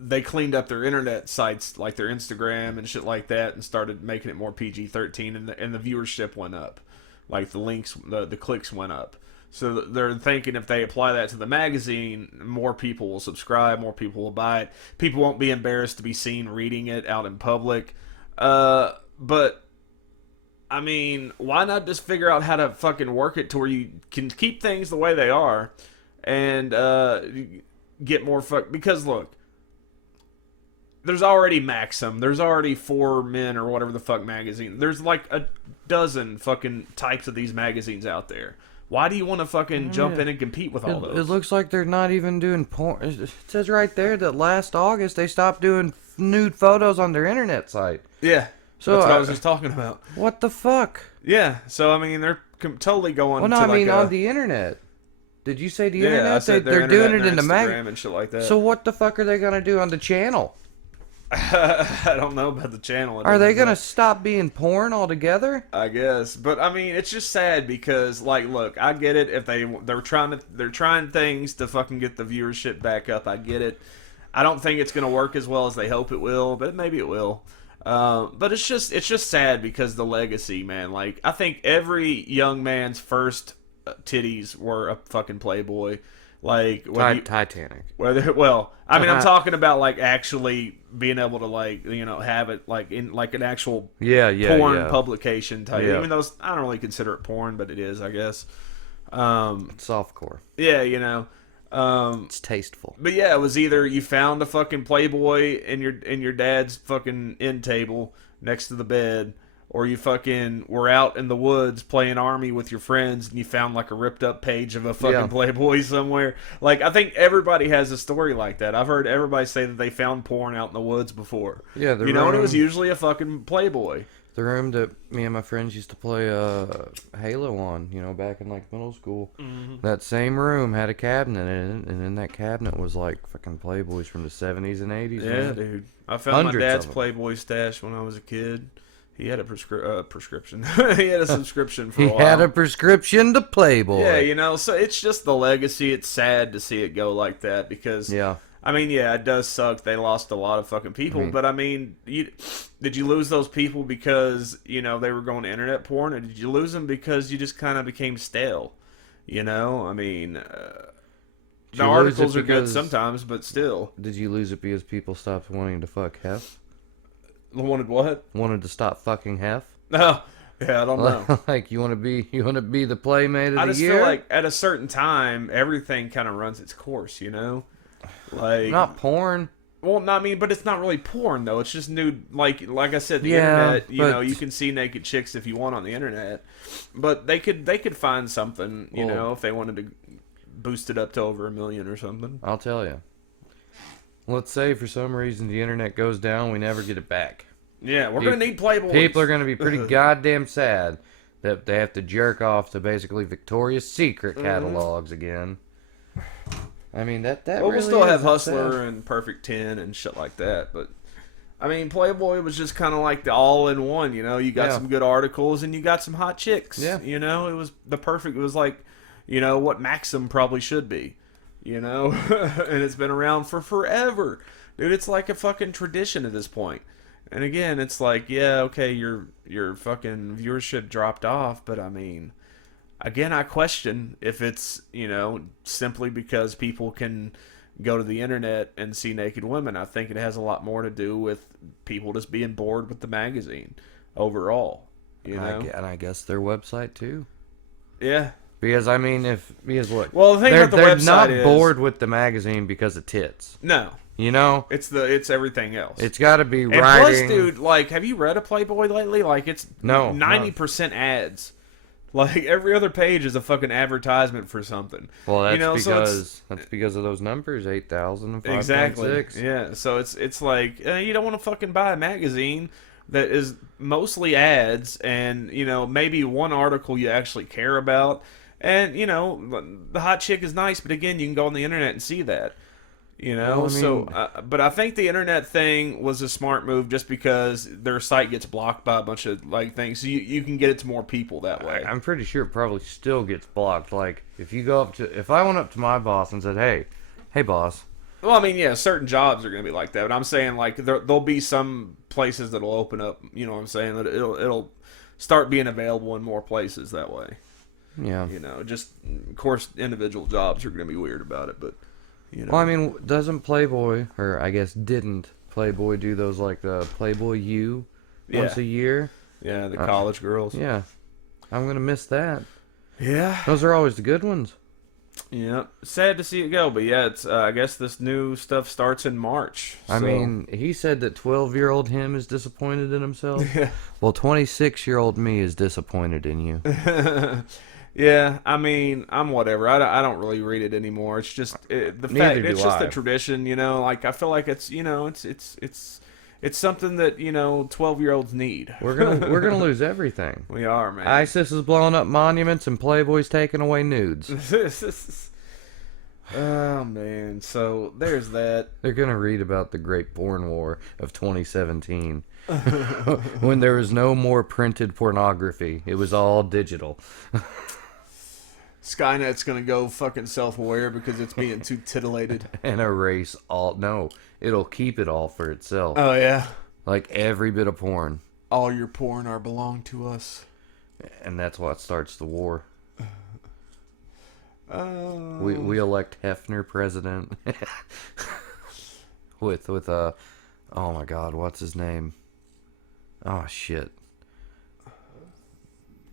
they cleaned up their internet sites, like their Instagram and shit like that, and started making it more PG-13, and the viewership went up. Like the links, the clicks went up. So they're thinking if they apply that to the magazine, more people will subscribe, more people will buy it. People won't be embarrassed to be seen reading it out in public. But, I mean, why not just figure out how to fucking work it to where you can keep things the way they are and get more because look, there's already Maxim, there's already 4Men or whatever the fuck magazine. There's like a dozen fucking types of these magazines out there. Why do you want to fucking jump in and compete with all those? It looks like they're not even doing porn. It says right there that last August they stopped doing nude photos on their internet site. Yeah, so that's what I was just talking about. What the fuck? Yeah, so I mean they're totally going. Well, no, to I mean on the internet. Did you say the internet? I said they're doing it in the Instagram and shit like that. So what the fuck are they gonna do on the channel? I don't know about the channel. Are they gonna stop being porn altogether? I guess, but I mean, it's just sad because, like, look, I get it. If they're trying things to fucking get the viewership back up. I get it. I don't think it's gonna work as well as they hope it will, but maybe it will. But it's just sad because the legacy, man. Like, I think every young man's first titties were a fucking Playboy. Like Titanic. Well, I mean, I'm talking about like actually being able to like have it like in like an actual porn publication type. Yeah. Even though I don't really consider it porn, but it is, I guess. It's softcore. Yeah, it's tasteful. But yeah, it was either you found a fucking Playboy in your dad's fucking end table next to the bed, or you fucking were out in the woods playing army with your friends and you found like a ripped up page of a fucking Playboy somewhere. Like, I think everybody has a story like that. I've heard everybody say that they found porn out in the woods before. Yeah, and it was usually a fucking Playboy. The room that me and my friends used to play Halo on, back in like middle school. Mm-hmm. That same room had a cabinet in it, and in that cabinet was like fucking Playboys from the 70s and 80s. Yeah, man. dude. I found my dad's Playboy stash when I was a kid. He had a prescription. He had a subscription for a while. He had a prescription to Playboy. Yeah, so it's just the legacy. It's sad to see it go like that because... Yeah. I mean, yeah, it does suck. They lost a lot of fucking people, but I mean, did you lose those people because they were going to internet porn, or did you lose them because you just kind of became stale? I mean, the articles are good sometimes, but still. Did you lose it because people stopped wanting to fuck hef? Wanted what? Wanted to stop fucking hef? No. Yeah, I don't know. Like, you want to be the playmate of the year? I just feel like at a certain time, everything kind of runs its course, Like, not porn. Well, I mean, but it's not really porn though. It's just nude. Like I said, the internet. You can see naked chicks if you want on the internet, but they could find something. If they wanted to boost it up to over 1 million or something. I'll tell you. Let's say for some reason the internet goes down, we never get it back. Yeah, we're gonna need Playboys. People are gonna be pretty goddamn sad that they have to jerk off to basically Victoria's Secret catalogs again. I mean, that well, really we'll still have Hustler and Perfect 10 and shit like that, but I mean, Playboy was just kind of like the all-in-one, You got some good articles and you got some hot chicks. Yeah. It was the perfect. It was like, what Maxim probably should be, and it's been around for forever, dude. It's like a fucking tradition at this point. And again, it's like, yeah, okay, your fucking viewership dropped off, but I mean. Again, I question if it's, simply because people can go to the internet and see naked women. I think it has a lot more to do with people just being bored with the magazine overall. And I guess their website too. Yeah. Because I mean, look, well, the thing about the they're website not is, bored with the magazine because of tits. No. It's everything else. It's got to be and writing. Plus, dude, like, have you read a Playboy lately? Like, it's 90% ads. Like, every other page is a fucking advertisement for something. Well, that's because of those numbers, 8,000 and 5.6. Exactly. Yeah, so it's like, you don't want to fucking buy a magazine that is mostly ads and, maybe one article you actually care about. And, the hot chick is nice, but again, you can go on the internet and see that. Well, I mean, but I think the internet thing was a smart move just because their site gets blocked by a bunch of like things, so you can get it to more people that way. I'm pretty sure it probably still gets blocked. Like if I went up to my boss and said, "Hey, boss." Well, I mean, yeah, certain jobs are going to be like that, but I'm saying like there'll be some places that'll open up. You know what I'm saying? That it'll start being available in more places that way. Yeah. Just of course, individual jobs are going to be weird about it, but. Well, I mean, doesn't Playboy, or I guess didn't Playboy do those like the Playboy U once a year? Yeah, the college girls. Yeah. I'm going to miss that. Yeah. Those are always the good ones. Yeah. Sad to see it go, but yeah, it's I guess this new stuff starts in March. I mean, he said that 12-year-old him is disappointed in himself. Yeah. Well, 26-year-old me is disappointed in you. Yeah, I mean, I'm whatever. I don't really read it anymore. It's just it's just a tradition, Like I feel like it's it's something that 12-year-olds need. We're gonna lose everything. We are, man. ISIS is blowing up monuments and Playboy's taking away nudes. Oh man, so there's that. They're gonna read about the Great Porn War of 2017. When there was no more printed pornography, it was all digital. Skynet's gonna go fucking self-aware because it's being too titillated. And erase all. No, it'll keep it all for itself. Oh, yeah. Like every bit of porn. All your porn belong to us. And that's what starts the war. We elect Hefner president. with oh my God, what's his name? Oh shit.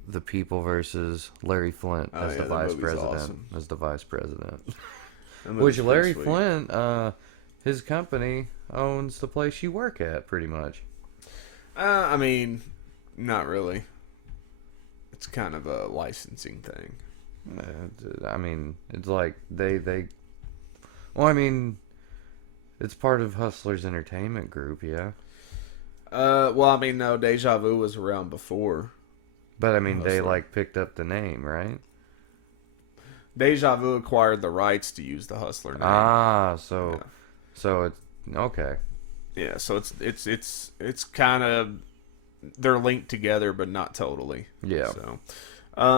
The People versus Larry Flint as the vice president. Awesome. As the vice president. Which Larry Flint, his company owns the place you work at, pretty much. I mean, not really. It's kind of a licensing thing. I mean, it's like they. Well, I mean, it's part of Hustlers Entertainment Group, yeah. Well, I mean, no, Deja Vu was around before. But I mean, they like picked up the name, right? Deja Vu acquired the rights to use the Hustler name. Ah, so it's okay. Yeah, so it's kind of, they're linked together, but not totally. Yeah. So,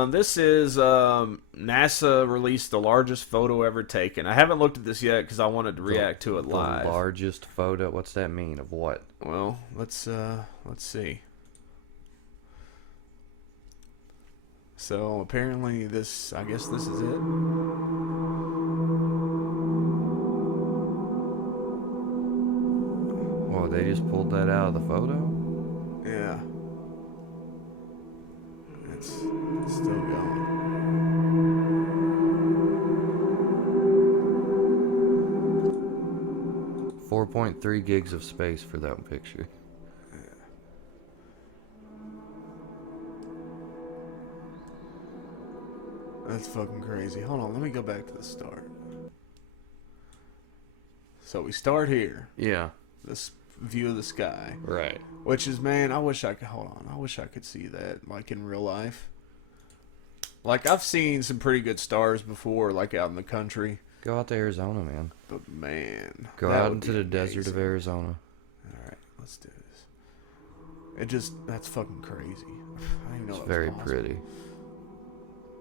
this is NASA released the largest photo ever taken. I haven't looked at this yet because I wanted to react to it live. The largest photo. What's that mean? Of what? Well, let's see. So apparently this, I guess this is it. Oh, they just pulled that out of the photo? Yeah. It's still going. Yeah. 4.3 gigs of space for that picture. That's fucking crazy. Hold on, let me go back to the start. So we start here. Yeah. This view of the sky. Right. Which is, man, I wish I could, hold on, I wish I could see that, like, in real life. Like, I've seen some pretty good stars before, like, out in the country. Go out to Arizona, man. But, man. Go out into the desert of Arizona. Alright, let's do this. It just, that's fucking crazy. I didn't know it's that was very possible. pretty.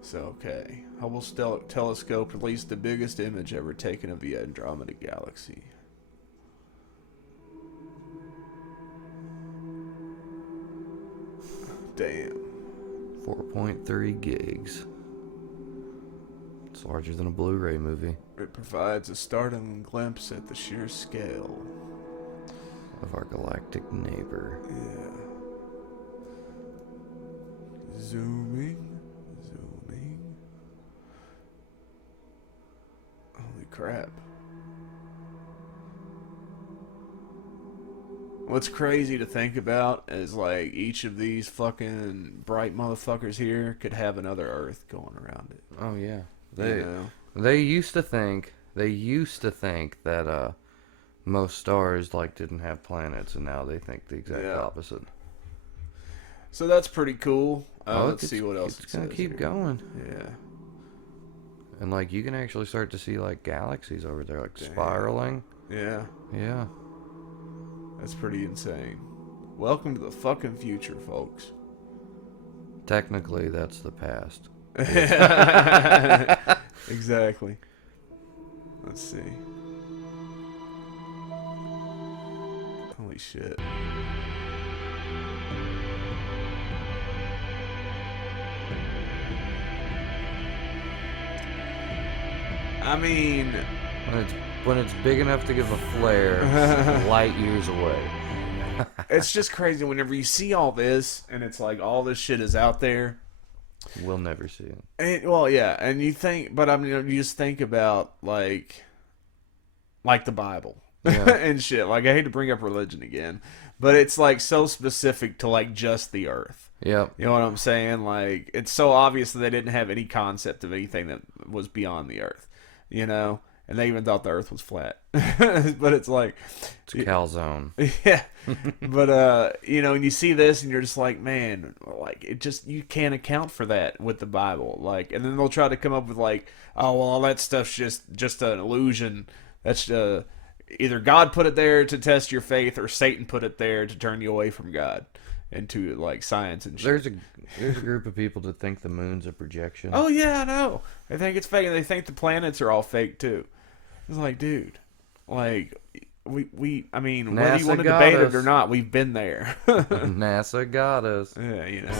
So, okay. Hubble telescope released the biggest image ever taken of the Andromeda Galaxy. Damn. 4.3 gigs. It's larger than a Blu-ray movie. It provides a startling glimpse at the sheer scale of our galactic neighbor. Yeah. Zooming. Holy crap. What's crazy to think about is, like, each of these fucking bright motherfuckers here could have another Earth going around it. Oh yeah. They used to think that most stars like didn't have planets, and now they think the exact opposite. So that's pretty cool. Let's see what else it's gonna keep going. Yeah. And like you can actually start to see like galaxies over there, like spiraling. Yeah. Yeah. That's pretty insane. Welcome to the fucking future, folks. Technically, that's the past. Exactly. Let's see. Holy shit. I mean, when it's big enough to give a flare, it's light years away. It's just crazy whenever you see all this, and it's like all this shit is out there. We'll never see it. And, well, yeah, and you think, but I mean, you just think about like the Bible and shit. Like, I hate to bring up religion again, but it's like so specific to like just the Earth. Yep. You know what I'm saying? Like, it's so obvious that they didn't have any concept of anything that was beyond the Earth. You know, and they even thought the Earth was flat. But it's like, it's a calzone. Yeah. But you know, and you see this and you're just like, man, like, it just, you can't account for that with the Bible. Like, and then they'll try to come up with like, oh well, all that stuff's just an illusion. That's either God put it there to test your faith, or Satan put it there to turn you away from God into like science and shit. There's a group of people that think the moon's a projection. Oh yeah, I know. They think it's fake, and they think the planets are all fake too. It's like, dude, like I mean, NASA whether you want to debate it or not, we've been there. NASA got us. Yeah, you know.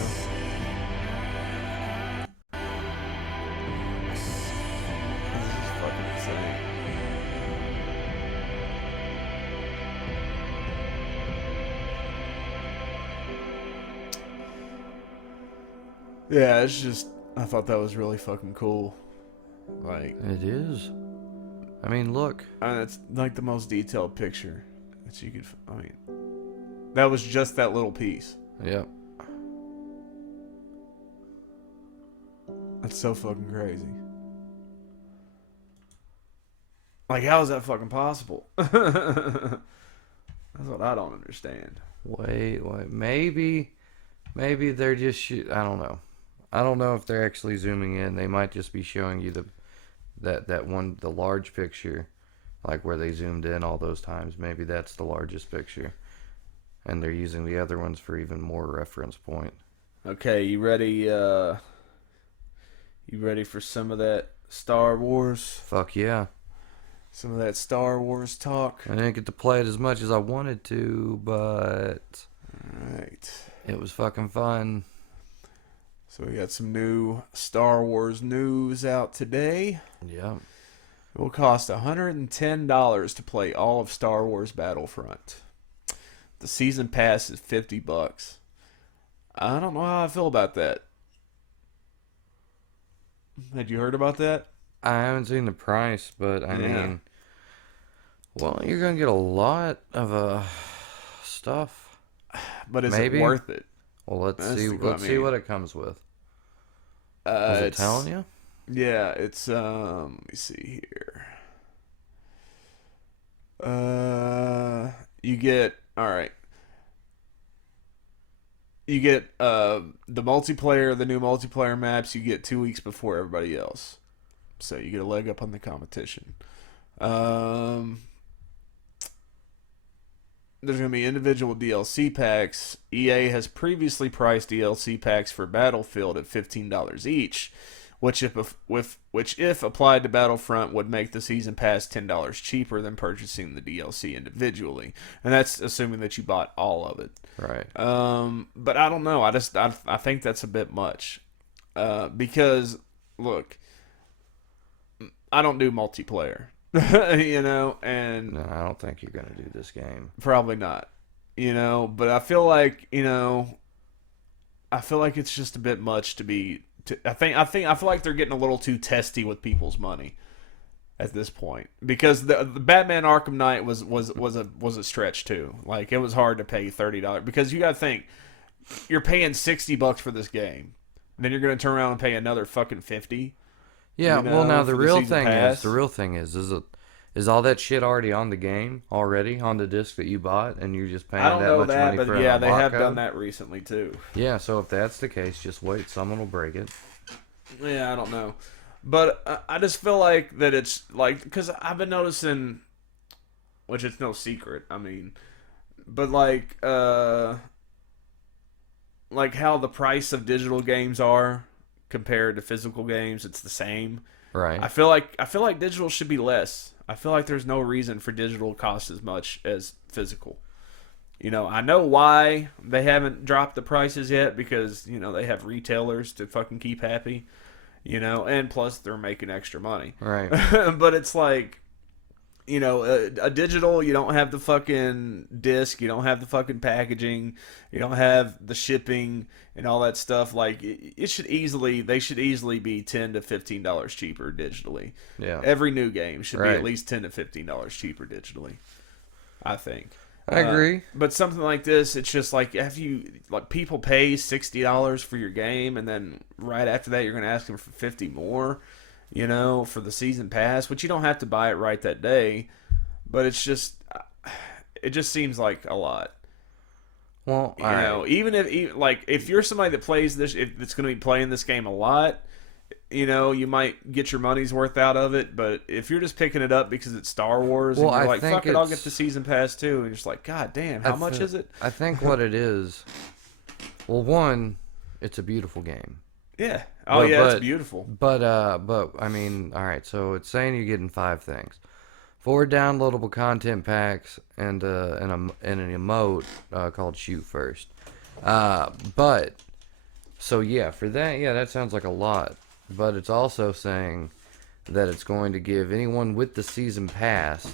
Yeah, it's just I thought that was really fucking cool. Like It is. I mean, look. it's like the most detailed picture that you could. I mean, that was just that little piece. Yep. That's so fucking crazy. Like, how is that fucking possible? That's what I don't understand. Wait. Maybe they're just. I don't know. I don't know if they're actually zooming in. They might just be showing you the large picture, like where they zoomed in all those times. Maybe that's the largest picture, and they're using the other ones for even more reference point. Okay, you ready? You ready for some of that Star Wars? Fuck yeah. Some of that Star Wars talk. I didn't get to play it as much as I wanted to, but Alright. it was fucking fun. So we got some new Star Wars news out today. Yeah. It will cost $110 to play all of Star Wars Battlefront. The season pass is $50. I don't know how I feel about that. Had you heard about that? I haven't seen the price, but I mean, well, you're gonna get a lot of stuff. But is Maybe. it worth it? Well, let's see. what Let's I see mean. what it comes with. Is it telling you? Yeah, it's let me see here. You get You get the multiplayer, the new multiplayer maps. You get 2 weeks before everybody else, so you get a leg up on the competition. There's going to be individual DLC packs. EA has previously priced DLC packs for Battlefield at $15 each, which if applied to Battlefront would make the season pass $10 cheaper than purchasing the DLC individually, and that's assuming that you bought all of it. Right. But I don't know. I think that's a bit much, because look, I don't do multiplayer. And No, I don't think you're gonna do this game. probably not, but I feel like, it's just a bit much to be, I feel like they're getting a little too testy with people's money at this point, because the Batman Arkham Knight was a stretch too. Like, it was hard to pay $30, because you got to think, you're paying $60 for this game, and then you're going to turn around and pay another fucking $50. Yeah. Well, now the for real season thing pass. is all that shit already on the game already on the disc that you bought, and you're just paying I don't that know much that, money but for yeah, an they have unlock done code? that recently too. Yeah. So if that's the case, just wait. Someone will break it. Yeah, I don't know. But I just feel like that it's like, because I've been noticing, which it's no secret, I mean, but like how the price of digital games are compared to physical games, it's the same. Right. I feel like digital should be less. I feel like there's no reason for digital to cost as much as physical. I know why they haven't dropped the prices yet, because, they have retailers to fucking keep happy, and plus they're making extra money. Right. But it's like, a digital, you don't have the fucking disc, you don't have the fucking packaging, you don't have the shipping and all that stuff. Like, they should easily be $10 to $15 cheaper digitally. Yeah. Every new game should be Right. at least $10 to $15 cheaper digitally, I think. I agree. But something like this, it's just like, people pay $60 for your game, and then right after that you're going to ask them for $50 more, for the season pass, which you don't have to buy it right that day, but it just seems like a lot. Well, all right. Even if you're somebody that plays this, if it's going to be playing this game a lot, you might get your money's worth out of it. But if you're just picking it up because it's Star Wars, Well, and you're I like, think fuck it, I'll it's- get the season pass too, and you're just like, god damn, how much is it? I think what it is, well, one, it's a beautiful game. Yeah. Oh, yeah, it's beautiful. But I mean, all right. So it's saying you're getting 5 things: 4 downloadable content packs and an emote called Shoot First. But so yeah, for that, yeah, that sounds like a lot. But it's also saying that it's going to give anyone with the season pass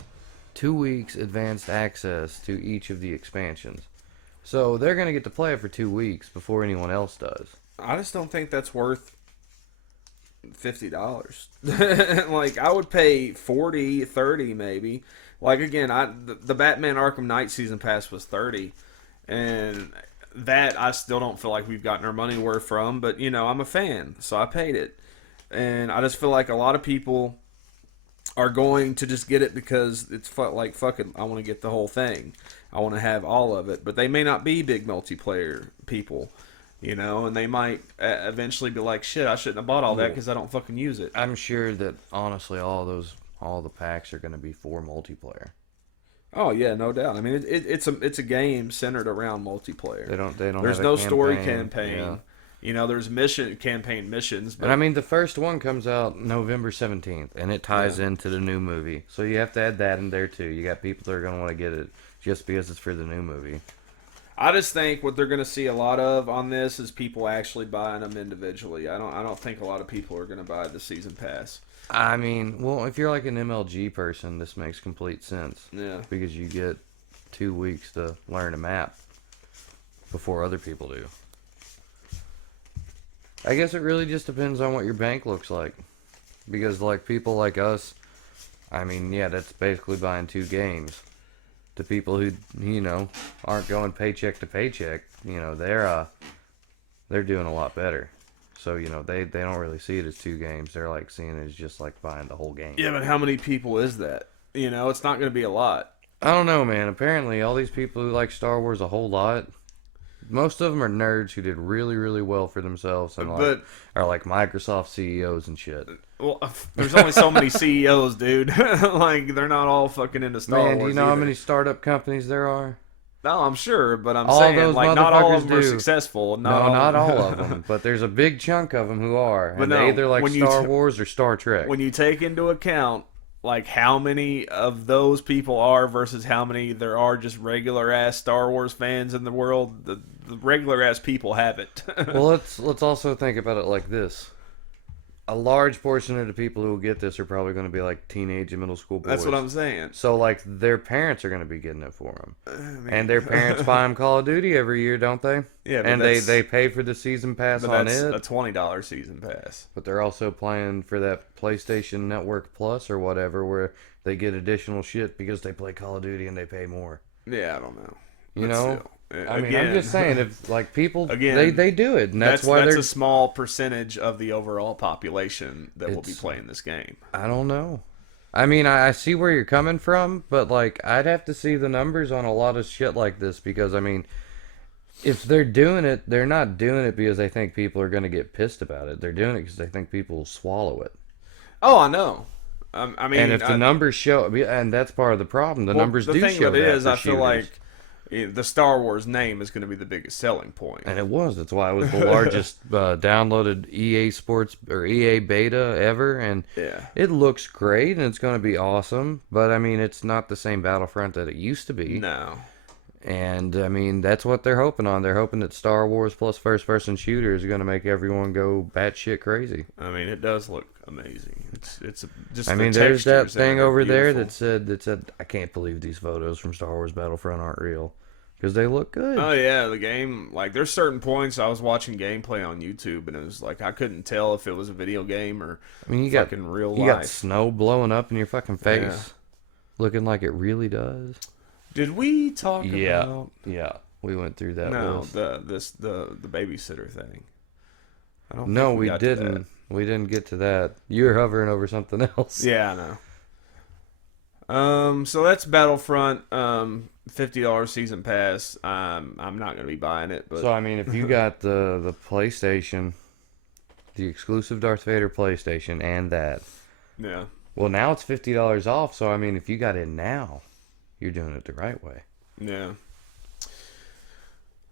2 weeks advanced access to each of the expansions. So they're going to get to play it for 2 weeks before anyone else does. I just don't think that's worth $50. Like, I would pay 40, 30 maybe. Like, again, the Batman Arkham Knight Season Pass was 30, and that I still don't feel like we've gotten our money worth from, but, you know, I'm a fan, so I paid it. And I just feel like a lot of people are going to just get it because it's like, fuck it, I want to get the whole thing. I want to have all of it. But they may not be big multiplayer people, you know, and they might eventually be like, shit, I shouldn't have bought all that because I don't fucking use it. I'm sure that, honestly, all the packs are going to be for multiplayer. Oh yeah, no doubt. I mean, it's a game centered around multiplayer. They don't. There's have no a story campaign. campaign. Yeah. You know, there's campaign missions. But And I mean, the first one comes out November 17th, and it ties into the new movie. So you have to add that in there too. You got people that are going to want to get it just because it's for the new movie. I just think what they're going to see a lot of on this is people actually buying them individually. I don't think a lot of people are going to buy the season pass. I mean, well, if you're like an MLG person, this makes complete sense. Yeah. Because you get 2 weeks to learn a map before other people do. I guess it really just depends on what your bank looks like. Because, like, people like us, I mean, yeah, that's basically buying 2 games. The people who, you know, aren't going paycheck to paycheck, you know, they're doing a lot better. So, you know, they don't really see it as 2 games. They're, like, seeing it as just, like, buying the whole game. Yeah, but how many people is that? You know, it's not going to be a lot. I don't know, man. Apparently, all these people who like Star Wars a whole lot, most of them are nerds who did really, really well for themselves and are like Microsoft CEOs and shit. Well, there's only so many CEOs, dude. Like, they're not all fucking into Star Wars. Man, do you know how either. many startup companies there are? No, I'm sure, but I'm All saying, those like, not all of them are motherfuckers do. successful. Not all of them, but there's a big chunk of them who are. But And no, they either like when you Star Wars or Star Trek. When you take into account, like, how many of those people are versus how many there are just regular-ass Star Wars fans in the world, the regular-ass people have it. Well, let's also think about it like this. A large portion of the people who will get this are probably going to be like teenage and middle school boys. That's what I'm saying. So, like, their parents are going to be getting it for them. And their parents buy them Call of Duty every year, don't they? Yeah, but and they pay for the season pass but on that's it. a $20 season pass. But they're also playing for that PlayStation Network Plus or whatever, where they get additional shit because they play Call of Duty and they pay more. Yeah, I don't know. You But know? still, I mean, I'm just saying, if, like, people, Again, they do it. And that's why that's they're... a small percentage of the overall population that will be playing this game. I don't know. I mean, I see where you're coming from, but, like, I'd have to see the numbers on a lot of shit like this because, I mean, if they're doing it, they're not doing it because they think people are going to get pissed about it. They're doing it because they think people will swallow it. Oh, I know. I mean, and if the numbers show, and that's part of the problem, the numbers do show that. The thing that is, for I feel shooters. like the Star Wars name is going to be the biggest selling point. And it was. That's why it was the largest downloaded EA Sports or EA beta ever. And it looks great and it's going to be awesome. But, I mean, it's not the same Battlefront that it used to be. No. And, I mean, that's what they're hoping on. They're hoping that Star Wars plus first-person shooter is going to make everyone go batshit crazy. I mean, it does look amazing. Just. I mean, there's that thing over there that said, I can't believe these photos from Star Wars Battlefront aren't real. Because they look good. Oh, yeah, the game, like, there's certain points I was watching gameplay on YouTube, and it was like, I couldn't tell if it was a video game or fucking real life. You got snow blowing up in your fucking face. Looking like it really does. Did we talk about... Yeah, we went through that. No, the babysitter thing. I don't No, think we got to didn't. that. We didn't get to that. You were hovering over something else. Yeah, I know. So that's Battlefront, $50 season pass. I'm not gonna be buying it, but So I mean, if you got the PlayStation, the exclusive Darth Vader PlayStation, and that, yeah. well, now it's $50 off. So I mean, if you got it now, you're doing it the right way. Yeah.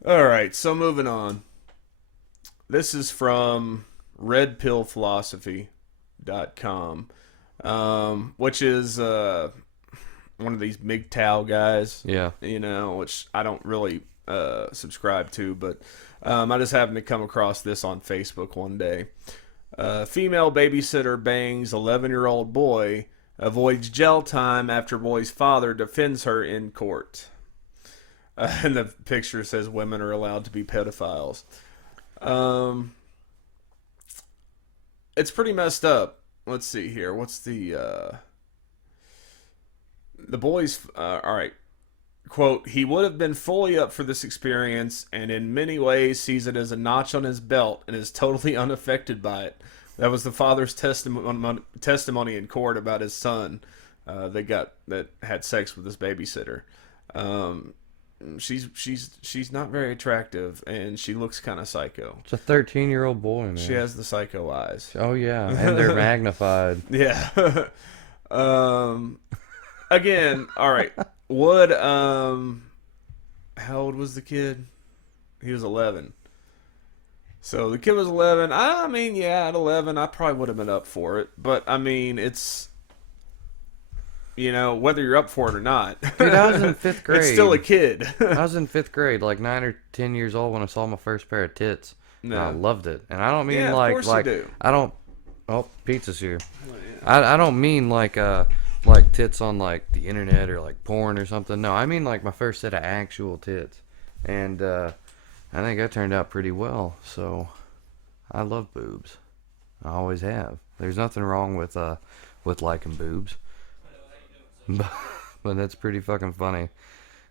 All right, so moving on. This is from redpillphilosophy.com, which is one of these MGTOW guys. Yeah. You know, which I don't really subscribe to, but I just happened to come across this on Facebook one day. Female babysitter bangs 11-year-old boy, avoids jail time after boy's father defends her in court. And the picture says women are allowed to be pedophiles. It's pretty messed up. Let's see here. What's the boys? All right. Quote, he would have been fully up for this experience and in many ways sees it as a notch on his belt and is totally unaffected by it. That was the father's testimony in court about his son that had sex with his babysitter. She's not very attractive and she looks kind of psycho. It's a 13-year-old boy, man. She has the psycho eyes. Oh yeah, and they're magnified. Yeah. Again, all right. Would how old was the kid? He was 11. So the kid was 11. I mean, yeah, at 11, I probably would have been up for it. But I mean, it's whether you're up for it or not. Dude, I was in 5th grade. It's still a kid. I was in 5th grade, like 9 or 10 years old when I saw my first pair of tits. No. And I loved it. And I don't mean like you do. I don't. Oh, pizza's here. Oh, yeah. I don't mean like tits on like the internet or like porn or something. No, I mean like my first set of actual tits. And I think that turned out pretty well. So I love boobs. I always have. There's nothing wrong with liking boobs. But that's pretty fucking funny.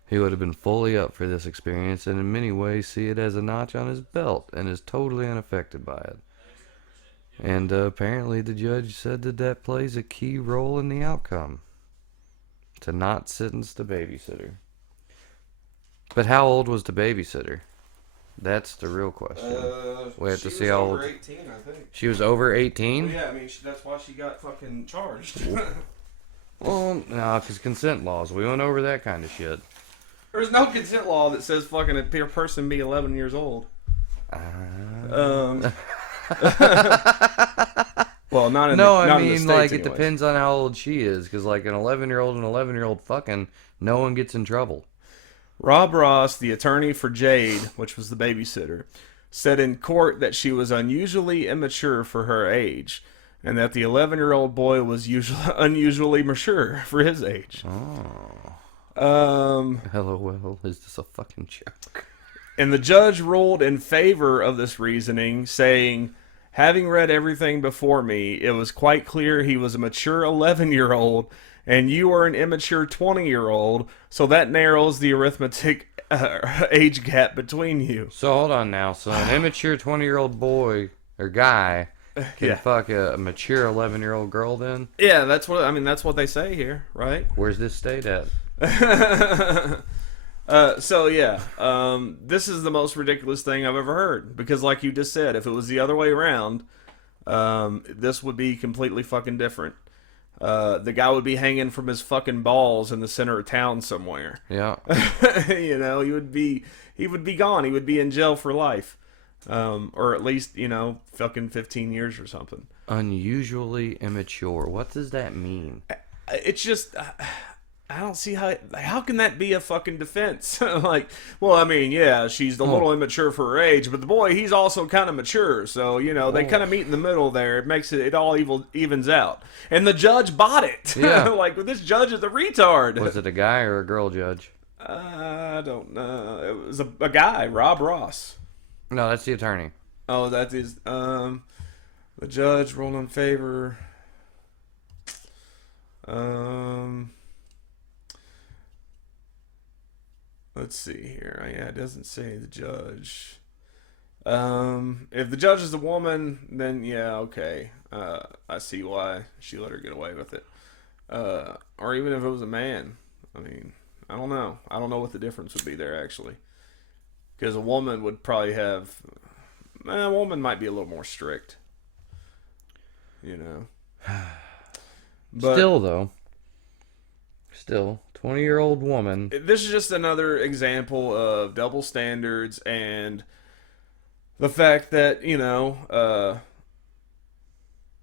He would have been fully up for this experience and in many ways see it as a notch on his belt and is totally unaffected by it. And apparently the judge said that plays a key role in the outcome. To not sentence the babysitter. But how old was the babysitter? That's the real question. We have to see how old. She was over 18, I think. She was over 18? Well, yeah, I mean, that's why she got fucking charged. Well, no, because consent laws. We went over that kind of shit. There's no consent law that says fucking a person be 11 years old. Well, not in no, the, not I in the mean, States like, it anyways. depends on how old she is. Because, like, an 11-year-old and 11-year-old fucking, no one gets in trouble. Rob Ross, the attorney for Jade, which was the babysitter, said in court that she was unusually immature for her age, and that the 11-year-old boy was unusually mature for his age. LOL, is this a fucking joke? And the judge ruled in favor of this reasoning, saying, having read everything before me, it was quite clear he was a mature 11-year-old, and you are an immature 20-year-old, so that narrows the arithmetic age gap between you. So hold on now. So an immature 20-year-old boy or guy can fuck a mature 11-year-old girl then? Yeah, that's what they say here, right? Where's this state at? This is the most ridiculous thing I've ever heard. Because like you just said, if it was the other way around, this would be completely fucking different. The guy would be hanging from his fucking balls in the center of town somewhere. Yeah. He would be gone. He would be in jail for life. Or at least, fucking 15 years or something. Unusually immature. What does that mean? It's just, I don't see how can that be a fucking defense? Like, well, I mean, yeah, she's a little immature for her age, but the boy, he's also kind of mature. So, they kind of meet in the middle there. It makes it all evens out. And the judge bought it. Yeah. Like, this judge is a retard. Was it a guy or a girl judge? I don't know. It was a guy, Rob Ross. No, that's the attorney. Oh, that is, the judge ruled in favor. Let's see here. Yeah, it doesn't say the judge. If the judge is a woman, then yeah, okay. I see why she let her get away with it. Or even if it was a man. I mean, I don't know. I don't know what the difference would be there, actually. Because a woman would probably have... a woman might be a little more strict. But Still, though. 20-year-old woman. This is just another example of double standards and the fact that,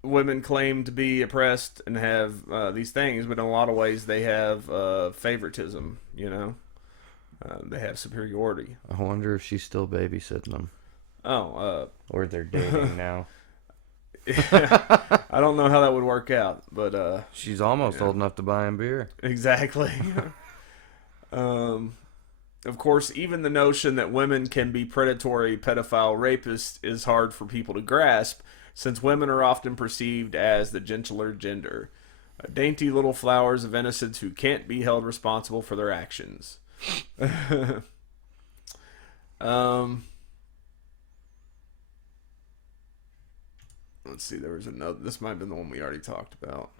women claim to be oppressed and have these things, but in a lot of ways they have favoritism, they have superiority. I wonder if she's still babysitting them. Or they're dating now. I don't know how that would work out, but she's almost old enough to buy him beer. Exactly. Of course, even the notion that women can be predatory, pedophile, rapists is hard for people to grasp, since women are often perceived as the gentler gender. Dainty little flowers of innocence who can't be held responsible for their actions. Let's see, there was another. This might have been the one we already talked about.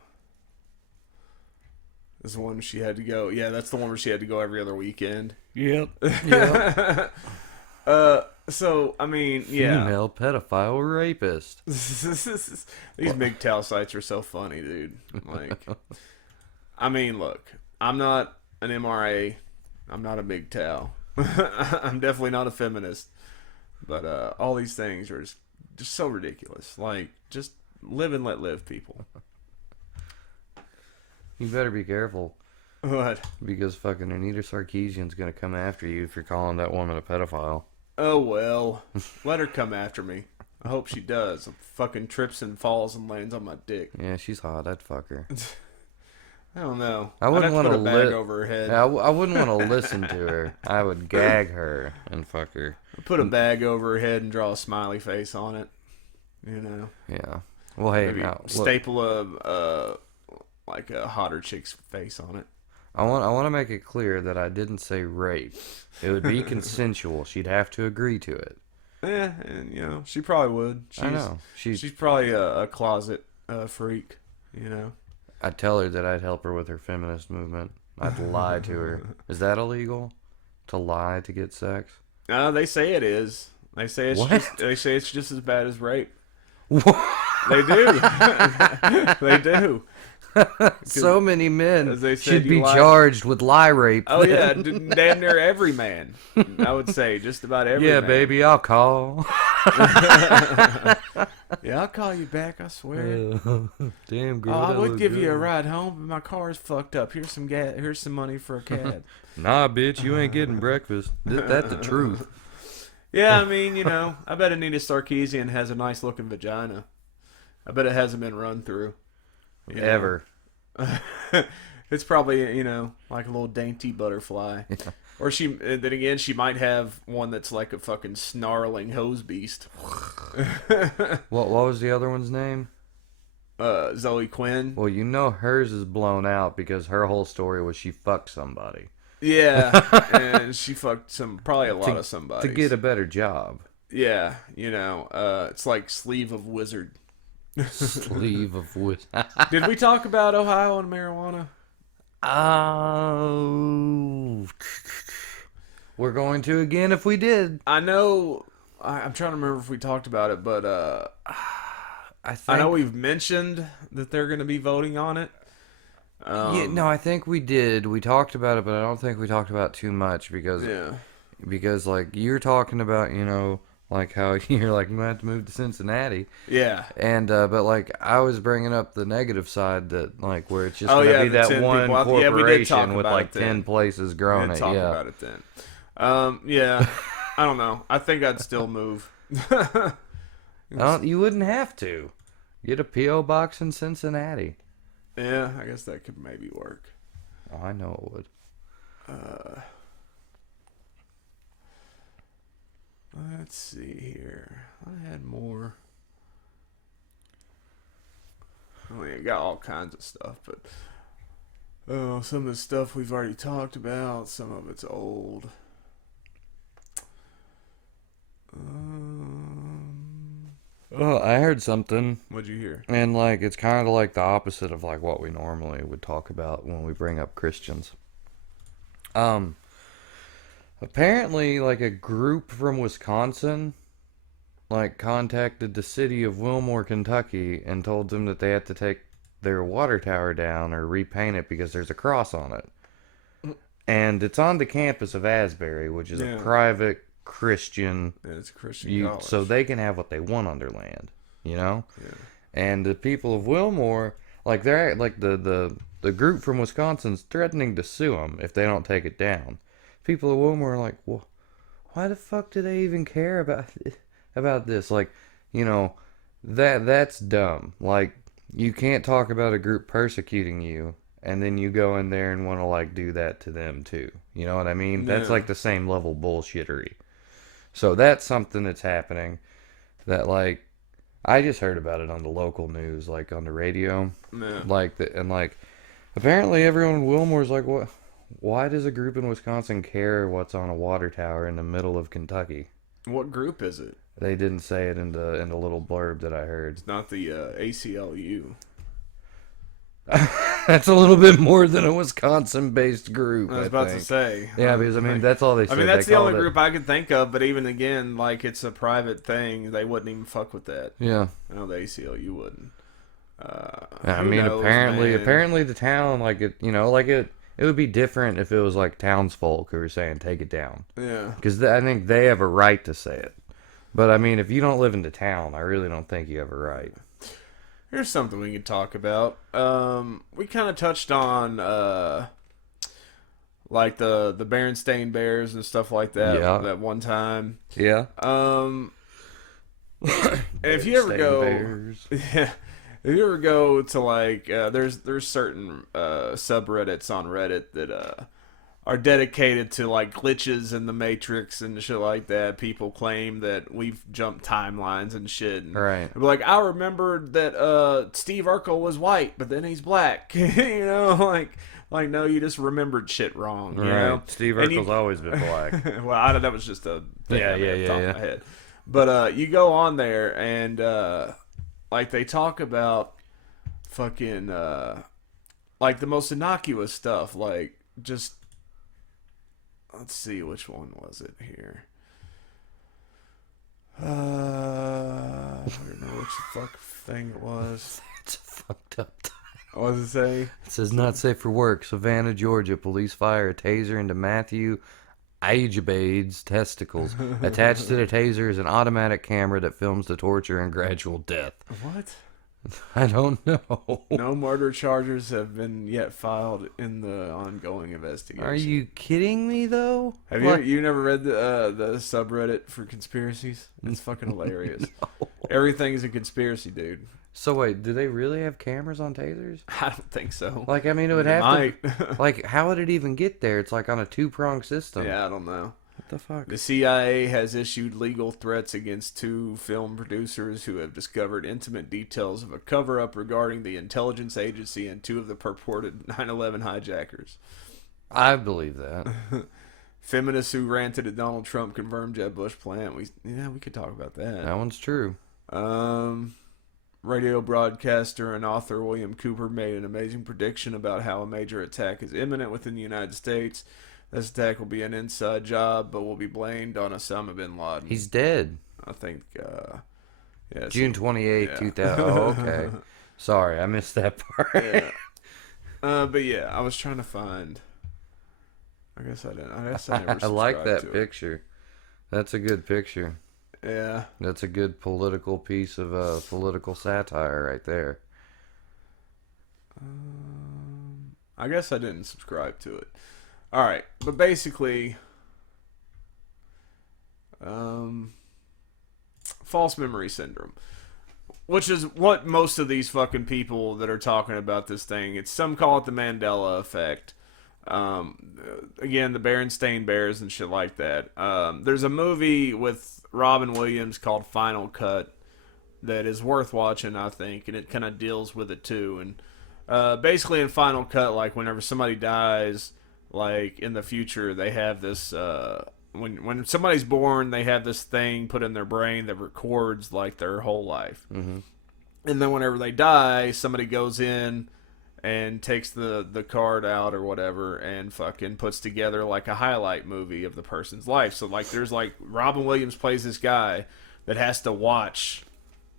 This is the one she had to go. Yeah, that's the one where she had to go every other weekend. Yep. Yep. So, I mean, yeah. Female pedophile rapist. These MGTOW sites are so funny, dude. Like, I mean, look, I'm not an MRA. I'm not a MGTOW. I'm definitely not a feminist. But all these things are just so ridiculous. Like, just live and let live, people. You better be careful. What? Because fucking Anita Sarkeesian's gonna come after you if you're calling that woman a pedophile. Oh, well. Let her come after me. I hope she does. Fucking trips and falls and lands on my dick. Yeah, she's hot. I'd fuck her. I don't know. I wouldn't want to put a bag over her head. I wouldn't want to listen to her. I would gag her and fuck her. Put a bag over her head and draw a smiley face on it. You know. Yeah. Well, hey, maybe now look, staple a like a hotter chick's face on it. I want to make it clear that I didn't say rape. It would be consensual. She'd have to agree to it. Yeah, and you know she probably would. I know. She's probably a closet freak. You know. I'd tell her that I'd help her with her feminist movement. I'd lie to her. Is that illegal? To lie to get sex? They say it is. They say it's just as bad as rape. What? They do. They do. So many men As they said, should you be lie- charged with lie rape. Oh yeah, damn near every man. I would say just about every Yeah, man. baby, I'll call. Yeah, I'll call you back, I swear. Damn girl. I that would look give you a good. ride home, but my car's fucked up. Here's some gas. Here's some money for a cab. Nah, bitch, you ain't getting breakfast. That's the truth. Yeah, I mean, you know, I bet Anita Sarkeesian has a nice looking vagina. I bet it hasn't been run through. You know? Ever. It's probably, you know, like a little dainty butterfly. Yeah. Or then again, she might have one that's like a fucking snarling hose beast. What was the other one's name? Zoe Quinn. Well, you know hers is blown out because her whole story was she fucked somebody. Yeah, and she fucked probably a lot of somebody. To get a better job. Yeah, you know, it's like Sleeve of Wizard. Sleeve of wood. Did we talk about Ohio and marijuana? Oh. We're going to again if we did. I know. I'm trying to remember if we talked about it, but I know we've mentioned that they're going to be voting on it. Yeah, no, I think we did. We talked about it, but I don't think we talked about it too much because like you're talking about, you know, like how you're like I'm gonna have to move to Cincinnati. Yeah. And but like I was bringing up the negative side that like where it's just gonna be that one corporation with like 10 places growing it. Talk about it then. Yeah. I don't know. I think I'd still move. You wouldn't have to. Get a P.O. box in Cincinnati. Yeah, I guess that could maybe work. Oh, I know it would. Let's see here. I had more. I mean, I got all kinds of stuff, but some of the stuff we've already talked about. Some of it's old. Oh, I heard something. What'd you hear? And like it's kind of like the opposite of like what we normally would talk about when we bring up Christians. Apparently like a group from Wisconsin like contacted the city of Wilmore, Kentucky and told them that they had to take their water tower down or repaint it because there's a cross on it. And it's on the campus of Asbury, which is a private Christian. Yeah, it's a Christian college. So they can have what they want on their land, you know? Yeah. And the people of Wilmore, like they're like the group from Wisconsin's threatening to sue them if they don't take it down. People of Wilmore are like, well, why the fuck do they even care about this? Like, you know, that's dumb. Like, you can't talk about a group persecuting you and then you go in there and want to like do that to them too. You know what I mean? That's Yeah. like the same level bullshittery. So that's something that's happening that like I just heard about it on the local news, like on the radio, Yeah. like apparently everyone in Wilmore's like, what? Why does a group in Wisconsin care what's on a water tower in the middle of Kentucky? What group is it? They didn't say it in the little blurb that I heard. It's not the ACLU. That's a little bit more than a Wisconsin-based group. I was about to say. Yeah, because I mean that's all they said. I mean, that's They the only called it- group I could think of. But even again, like it's a private thing. They wouldn't even fuck with that. Yeah. I know the ACLU wouldn't. I Who mean, knows, apparently, man? apparently the town, like it, you know, like it would be different if it was like townsfolk who were saying take it down, Yeah. because I think they have a right to say it. But I mean, if you don't live in the town, I really don't think you have a right. Here's something we can talk about. We kind of touched on like the Berenstain Bears and stuff like that. Yeah. That one time. Yeah. If you ever Stain go, Bears. yeah, if you ever go to like, there's certain subreddits on Reddit that are dedicated to like glitches in the Matrix and shit like that. People claim that we've jumped timelines and shit. And Right. they'll be like, I remembered that Steve Urkel was white, but then he's black. You know, like no, you just remembered shit wrong. You know? Steve And you- Urkel's always been black. Well, that was just a thing Yeah, I made yeah, off the top yeah, of my head. But you go on there and like they talk about fucking like the most innocuous stuff, like just let's see, which one was it here? I don't remember which fuck thing it was. It's a fucked up time. What does it say? It says not safe for work. Savannah, Georgia. Police fire a taser into Matthew Ajabade's testicles. Attached to the taser is an automatic camera that films the torture and gradual death. What? I don't know. No murder charges have been yet filed in the ongoing investigation. Are you kidding me though? Have you never read the subreddit for conspiracies? It's fucking hilarious. Everything's a conspiracy, dude. So wait, do they really have cameras on tasers? I don't think so. Like, I mean, it would They have might. to. Like, how would it even get there? It's like on a two-pronged system. Yeah, I don't know. What the fuck? The CIA has issued legal threats against 2 film producers who have discovered intimate details of a cover-up regarding the intelligence agency and 2 of the purported 9/11 hijackers. I believe that. Feminists who ranted at Donald Trump confirmed Jeb Bush plan. We could talk about that. That one's true. Radio broadcaster and author William Cooper made an amazing prediction about how a major attack is imminent within the United States. This attack will be an inside job, but will be blamed on Osama bin Laden. He's dead. I think, June 28, yeah. 2000. Oh, okay. Sorry, I missed that part. Yeah. But yeah, I was trying to find. I guess I didn't. I guess I never. I like subscribed that to it. picture. That's a good picture. Yeah. That's a good political piece of political satire right there. I guess I didn't subscribe to it. All right, but basically, false memory syndrome, which is what most of these fucking people that are talking about this thing. It's some call it the Mandela Effect. Again, the Berenstain Bears and shit like that. There's a movie with Robin Williams called Final Cut that is worth watching, I think, and it kind of deals with it too. And basically, in Final Cut, like whenever somebody dies, like in the future, they have this. When somebody's born, they have this thing put in their brain that records like their whole life. Mm-hmm. And then whenever they die, somebody goes in and takes the card out or whatever and fucking puts together like a highlight movie of the person's life. So like there's like Robin Williams plays this guy that has to watch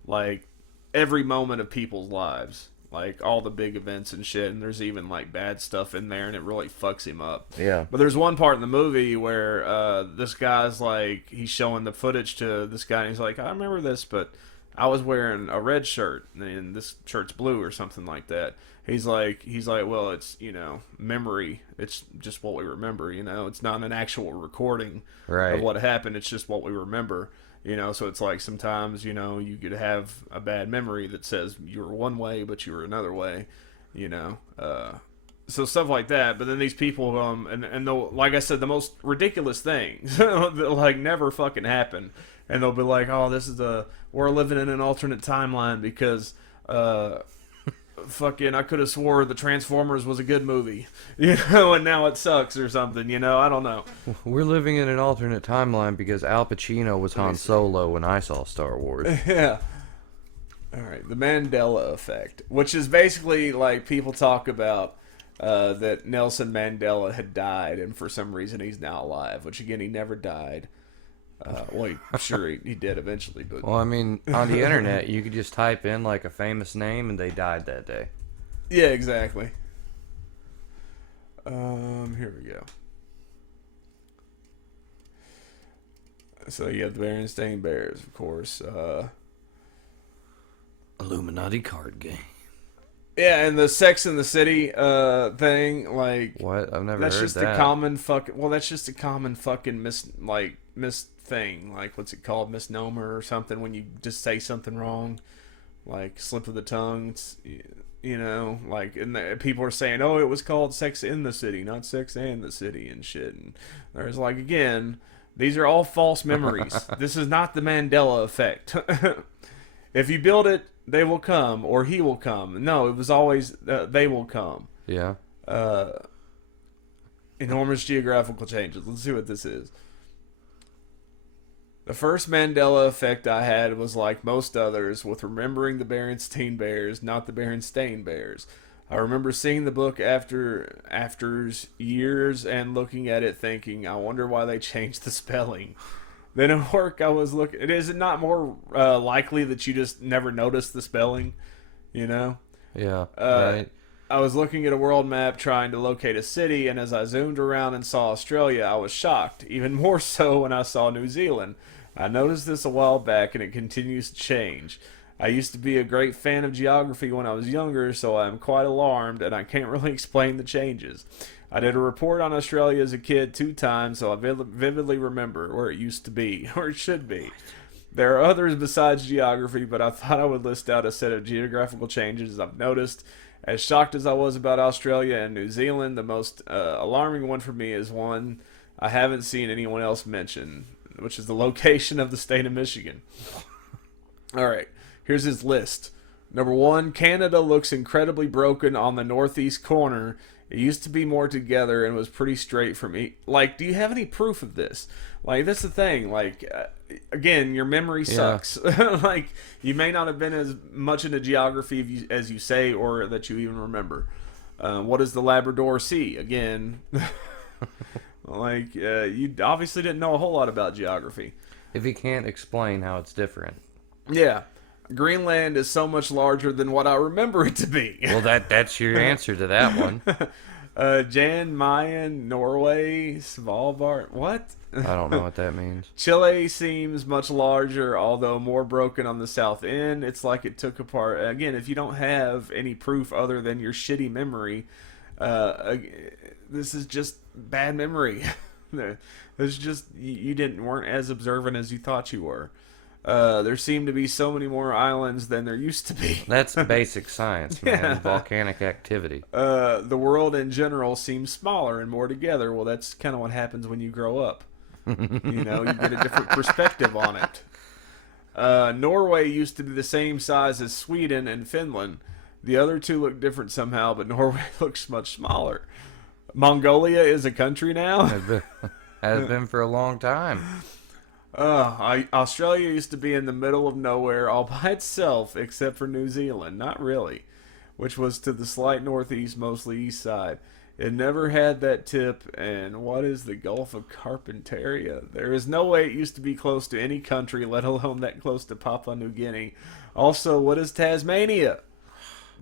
like every moment of people's lives, like all the big events and shit, and there's even like bad stuff in there and it really fucks him up. Yeah. But there's one part in the movie where this guy's like, he's showing the footage to this guy and he's like, I remember this, but I was wearing a red shirt and this shirt's blue or something like that. He's like, well, it's, memory. It's just what we remember, It's not an actual recording Right. of what happened. It's just what we remember, So it's like sometimes, you could have a bad memory that says you were one way, but you were another way, so stuff like that. But then these people, and they'll, like I said, the most ridiculous things that like never fucking happen, and they'll be like, "Oh, we're living in an alternate timeline because, fucking, I could have swore the Transformers was a good movie, and now it sucks or something, I don't know." We're living in an alternate timeline because Al Pacino was Han Solo when I saw Star Wars. Yeah. All right, the Mandela Effect, which is basically like people talk about that Nelson Mandela had died, and for some reason he's now alive. Which again, he never died. Sure he did eventually, but Well, I mean, on the internet, you could just type in like a famous name and they died that day. yeah, exactly. Here we go. So you have the Berenstain Bears, of course. Illuminati card game. Yeah, and the Sex in the City thing, like What? I've never that's heard just that. a common fucking. Well, that's just a common fucking mis thing. Like what's it called, misnomer or something? When you just say something wrong, like slip of the tongue. It's, like and people are saying, "Oh, it was called Sex in the City, not Sex and the City," and shit. And there's like again, these are all false memories. This is not the Mandela effect. If you build it, they will come, or he will come. No, it was always they will come. Yeah. Enormous geographical changes. Let's see what this is. The first Mandela effect I had was like most others, with remembering the Berenstain Bears, not the Berenstain Bears. I remember seeing the book after years and looking at it thinking, I wonder why they changed the spelling. Then at work I was looking, is it not more likely that you just never noticed the spelling, Yeah. right. I was looking at a world map trying to locate a city, and as I zoomed around and saw Australia, I was shocked. Even more so when I saw New Zealand. I noticed this a while back, and it continues to change. I used to be a great fan of geography when I was younger, so I am quite alarmed, and I can't really explain the changes. I did a report on Australia as a kid 2 times, so I vividly remember where it used to be, or it should be. There are others besides geography, but I thought I would list out a set of geographical changes I've noticed. As shocked as I was about Australia and New Zealand, the most alarming one for me is one I haven't seen anyone else mention, which is the location of the state of Michigan. All right, here's his list. Number 1, Canada looks incredibly broken on the northeast corner. It used to be more together and was pretty straight from me. Like, do you have any proof of this? Like, that's the thing. Like, again, your memory sucks. Like, you may not have been as much into geography as you say, or that you even remember. What is the Labrador Sea? Again, like, you obviously didn't know a whole lot about geography. If you can't explain how it's different. Yeah. Greenland is so much larger than what I remember it to be. Well, that's your answer to that one. Jan Mayen, Norway, Svalbard. What? I don't know what that means. Chile seems much larger, although more broken on the south end. It's like it took apart. Again, if you don't have any proof other than your shitty memory, this is just bad memory. It's just you weren't as observant as you thought you were. There seem to be so many more islands than there used to be. That's basic science, man. Yeah. Volcanic activity. The world in general seems smaller and more together. Well, that's kind of what happens when you grow up. You get a different perspective on it. Norway used to be the same size as Sweden and Finland. The other two look different somehow, but Norway looks much smaller. Mongolia is a country now? Has been for a long time. Australia used to be in the middle of nowhere all by itself, except for New Zealand. Not really. Which was to the slight northeast, mostly east side. It never had that tip. And what is the Gulf of Carpentaria? There is no way it used to be close to any country, let alone that close to Papua New Guinea. Also, what is Tasmania?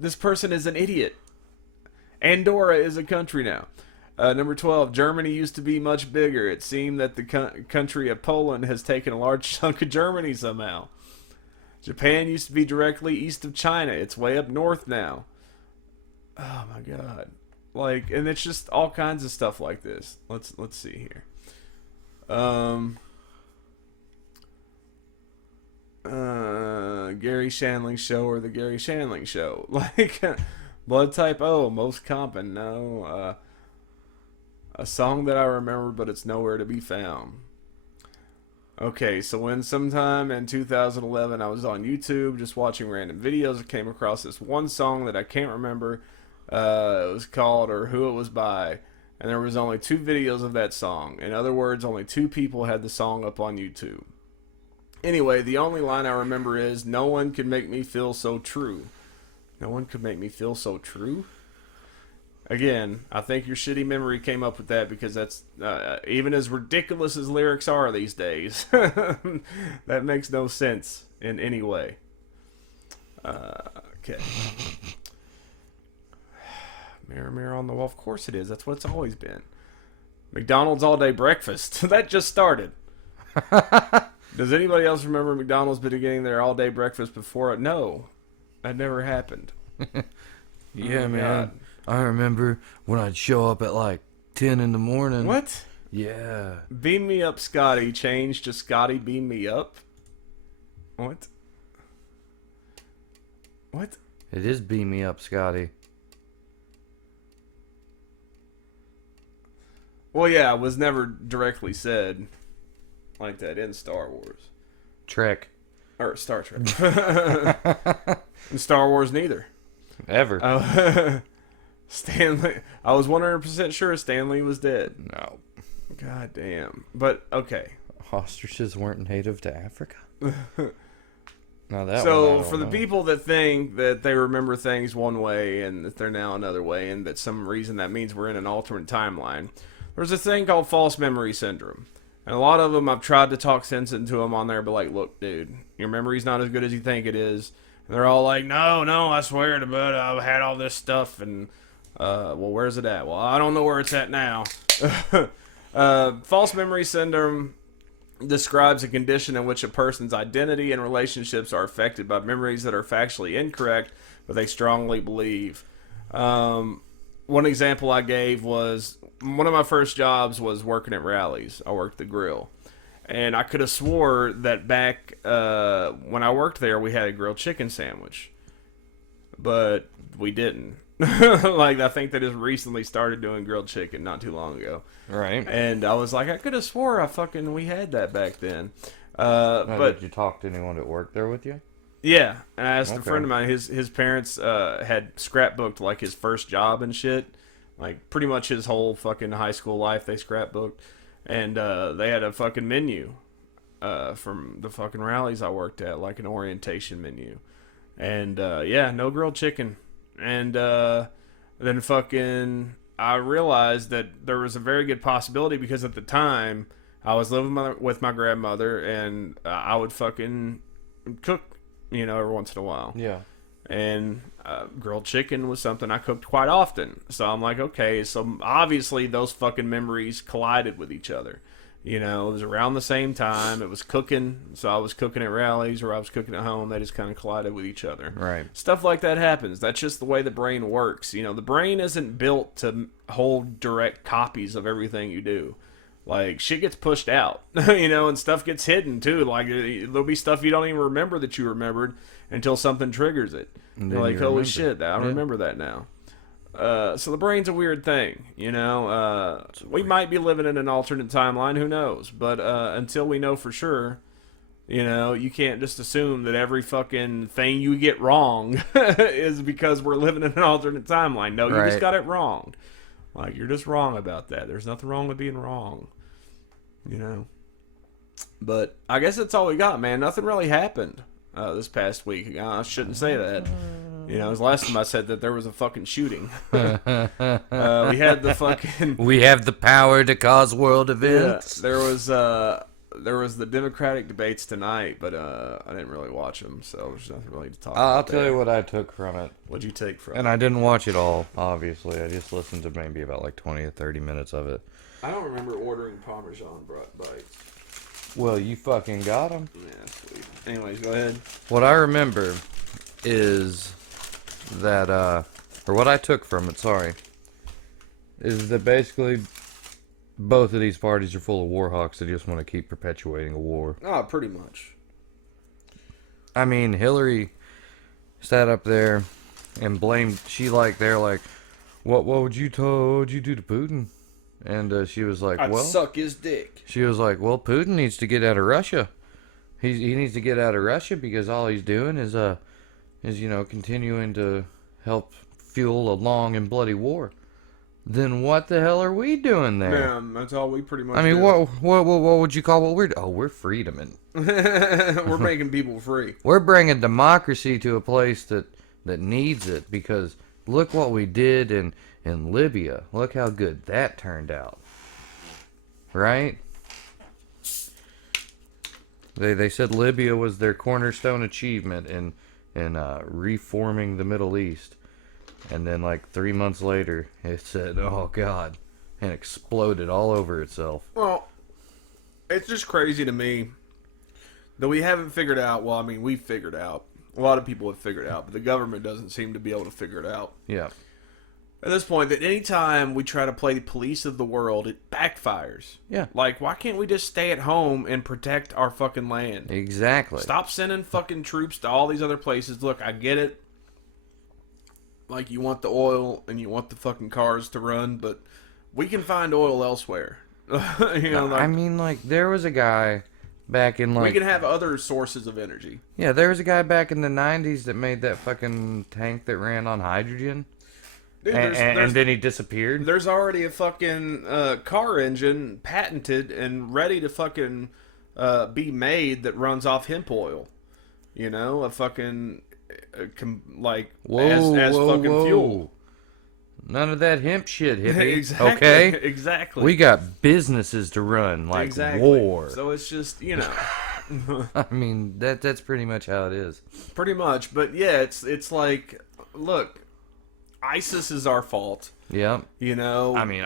This person is an idiot. Andorra is a country now. Number 12, Germany used to be much bigger. It seemed that the country of Poland has taken a large chunk of Germany somehow. Japan used to be directly east of China. It's way up north now. Oh my god. Like, and it's just all kinds of stuff like this. Let's see here. Gary Shandling Show or the Gary Shandling Show. Like, Blood type O, most common. No. A song that I remember, but it's nowhere to be found. Okay, so when sometime in 2011 I was on YouTube just watching random videos, I came across this one song that I can't remember. It was called or who it was by, and there was only 2 videos of that song. In other words, only 2 people had the song up on YouTube. Anyway, the only line I remember is, "No one could make me feel so true." No one could make me feel so true? Again, I think your shitty memory came up with that because that's, even as ridiculous as lyrics are these days, that makes no sense in any way. Okay. Mirror, mirror on the wall. Of course it is. That's what it's always been. McDonald's all-day breakfast. That just started. Does anybody else remember McDonald's been getting their all-day breakfast before it? No. That never happened. Yeah, Oh, man. God. I remember when I'd show up at like 10 in the morning. What? Yeah. Beam me up, Scotty. Changed to Scotty beam me up. What? What? It is beam me up, Scotty. Well, yeah, it was never directly said like that in Star Wars. Trek. Or Star Trek. In Star Wars, neither. Ever. Stanley. I was 100% sure Stanley was dead. No. God damn. But, okay. Ostriches weren't native to Africa? Now that So, for the people that think that they remember things one way and that they're now another way, and that some reason that means we're in an alternate timeline, there's a thing called false memory syndrome. And a lot of them, I've tried to talk sense into them on there, but like, look, dude, your memory's not as good as you think it is. And they're all like, no, I swear to God, I've had all this stuff, and, well, where's it at? Well, I don't know where it's at now. False memory syndrome describes a condition in which a person's identity and relationships are affected by memories that are factually incorrect, but they strongly believe. One example I gave was one of my first jobs was working at rallies. I worked the grill. And I could have swore that back when I worked there, we had a grilled chicken sandwich. But we didn't. Like, I think they just recently started doing grilled chicken not too long ago. Right. And I was like, I could have swore we had that back then. Now, But did you talk to anyone that worked there with you? yeah, and I asked a Okay. friend of mine, his parents had scrapbooked like his first job and shit. Like pretty much his whole fucking high school life they scrapbooked. And they had a fucking menu from the fucking rallies I worked at, like an orientation menu. And yeah, no grilled chicken. And then fucking I realized that there was a very good possibility because at the time I was living with my grandmother and I would fucking cook, every once in a while. Yeah. And grilled chicken was something I cooked quite often. So I'm like, okay, so obviously those fucking memories collided with each other. It was around the same time. It was cooking. So I was cooking at rallies or I was cooking at home. They just kind of collided with each other. Right. Stuff like that happens. That's just the way the brain works. The brain isn't built to hold direct copies of everything you do. Like, shit gets pushed out, and stuff gets hidden, too. Like, there'll be stuff you don't even remember that you remembered until something triggers it. You're like, holy shit, I remember that now. So the brain's a weird thing, We might be living in an alternate timeline, who knows? But until we know for sure, you can't just assume that every fucking thing you get wrong is because we're living in an alternate timeline. No, you just got it wrong. Like, you're just wrong about that. There's nothing wrong with being wrong. But I guess that's all we got, man. Nothing really happened this past week. I shouldn't say that. It was last time I said that there was a fucking shooting. We had the fucking... We have the power to cause world events. Yeah, there was the Democratic debates tonight, but I didn't really watch them, so there's nothing really to talk about. I'll tell you what I took from it. What'd you take from it? And I didn't watch it all, obviously. I just listened to maybe about like 20 or 30 minutes of it. I don't remember ordering Parmesan bites. Well, you fucking got them. Yeah, sweet. Anyways, go ahead. What I remember is that, or what I took from it, sorry, is that basically both of these parties are full of war hawks that just want to keep perpetuating a war. Oh, pretty much. I mean, Hillary sat up there and blamed. They're like, what would you do to Putin? And she was like, I'd well, suck his dick. she was like, well, Putin needs to get out of Russia. He needs to get out of Russia because all he's doing is continuing to help fuel a long and bloody war. Then what the hell are we doing there? Man, that's all we pretty much I mean, do. what would you call what we're doing? Oh, we're freedom. We're making people free. We're bringing democracy to a place that needs it, because look what we did in Libya. Look how good that turned out. Right? They said Libya was their cornerstone achievement in reforming the Middle East. And then like 3 months later, it said, oh God, and exploded all over itself. Well, it's just crazy to me that we haven't figured out, well, I mean, we've figured out. A lot of people have figured out, but the government doesn't seem to be able to figure it out. Yeah. At this point, that anytime we try to play the police of the world, it backfires. Yeah. Like, why can't we just stay at home and protect our fucking land? Exactly. Stop sending fucking troops to all these other places. Look, I get it. Like, you want the oil and you want the fucking cars to run, but we can find oil elsewhere. I mean, like, there was a guy back in, like... We can have other sources of energy. Yeah, there was a guy back in the 90s that made that fucking tank that ran on hydrogen. Dude, and then he disappeared. There's already a fucking car engine patented and ready to fucking be made that runs off hemp oil. You know, a fucking as fucking fuel. None of that hemp shit, hippie. Exactly. Okay? Exactly. We got businesses to run, like war. So it's just, you know. I mean, that's pretty much how it is. Pretty much. But yeah, it's like, look, ISIS is our fault. Yeah. You know? I mean,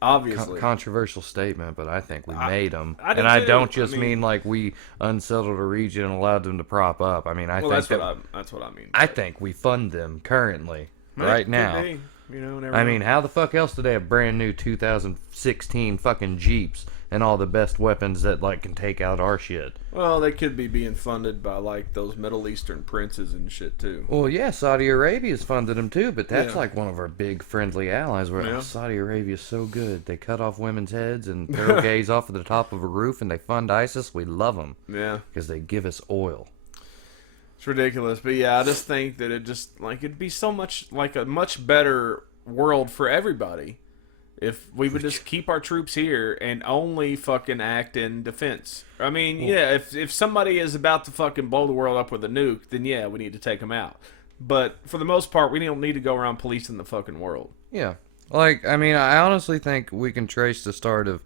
obviously. Controversial statement, but I think we made them. I I don't just mean like we unsettled a region and allowed them to prop up. I mean, that's what I mean. I think we fund them currently, right now. You know, I mean, how the fuck else do they have brand new 2016 fucking Jeeps and all the best weapons that like can take out our shit? Well, they could be being funded by like those Middle Eastern princes and shit too. Well, yeah, Saudi Arabia's funded them too, but that's like one of our big friendly allies. Where Saudi Arabia's so good, they cut off women's heads and throw gays off of the top of a roof, and they fund ISIS. We love them, because they give us oil. It's ridiculous, but yeah, I just think that it'd be so much like a much better world for everybody if we would just keep our troops here and only fucking act in defense. I mean, if somebody is about to fucking blow the world up with a nuke, then yeah, we need to take them out. But for the most part, we don't need to go around policing the fucking world. Yeah. Like, I mean, I honestly think we can trace the start of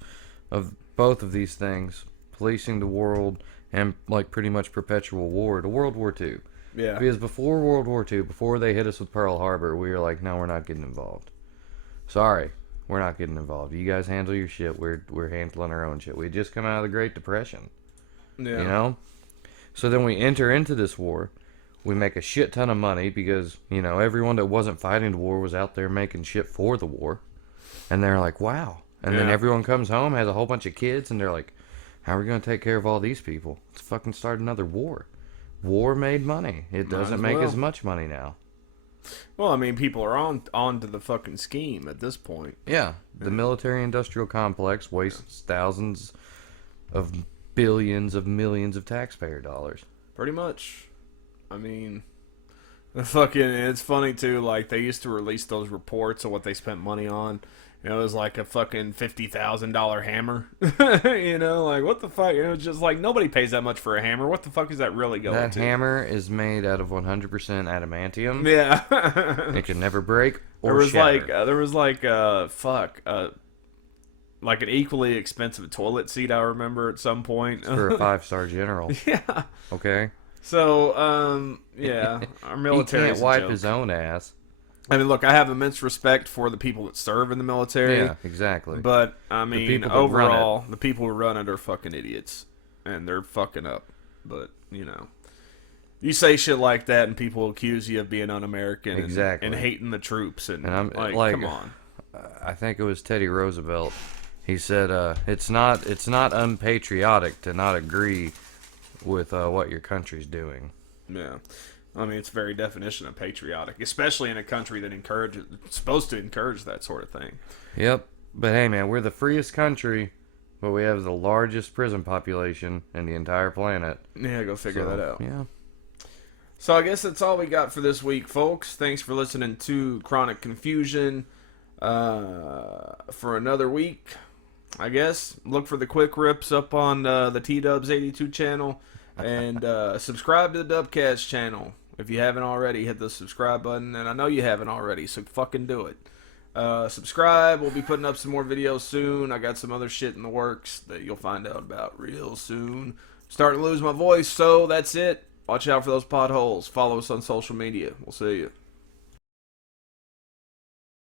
both of these things, policing the world and like pretty much perpetual war, to World War II. Yeah. Because before World War II, before they hit us with Pearl Harbor, we were like, no, we're not getting involved. Sorry, we're not getting involved. You guys handle your shit. We're handling our own shit. We just come out of the Great Depression. Yeah. You know? So then we enter into this war. We make a shit ton of money because, you know, everyone that wasn't fighting the war was out there making shit for the war. And they're like, wow. And then everyone comes home, has a whole bunch of kids, and they're like, how are we going to take care of all these people? Let's fucking start another war. War made money. It doesn't make as much money now. Well, I mean, people are on to the fucking scheme at this point. Yeah. The military-industrial complex wastes thousands of billions of millions of taxpayer dollars. Pretty much. I mean, it's funny, too, like, they used to release those reports of what they spent money on. You know, it was like a fucking $50,000 hammer. You know, like, what the fuck? You know, it's just like, nobody pays that much for a hammer. What the fuck is that really going to? That hammer is made out of 100% adamantium. Yeah. It can never break or shatter. There was like an equally expensive toilet seat, I remember, at some point. For a 5-star general. Yeah. Okay. So, yeah. Our military He can't wipe his own ass. I mean, look, I have immense respect for the people that serve in the military. Yeah, exactly. But, I mean, overall, the people who run it are fucking idiots. And they're fucking up. But, you know. You say shit like that and people accuse you of being un-American and hating the troops. And I'm like, come on. I think it was Teddy Roosevelt. He said, it's not unpatriotic to not agree with what your country's doing. Yeah. I mean, it's very definition of patriotic, especially in a country that supposed to encourage that sort of thing. Yep. But hey, man, we're the freest country, but we have the largest prison population in the entire planet. Yeah, go figure that out. Yeah. So I guess that's all we got for this week, folks. Thanks for listening to Chronic Confusion for another week. I guess look for the quick rips up on the T-Dubs 82 channel, and subscribe to the Dubcast channel if you haven't already. Hit the subscribe button, and I know you haven't already, so fucking do it. Subscribe. We'll be putting up some more videos soon. I got some other shit in the works that you'll find out about real soon. Starting to lose my voice, so that's it. Watch out for those potholes. Follow us on social media. We'll see you.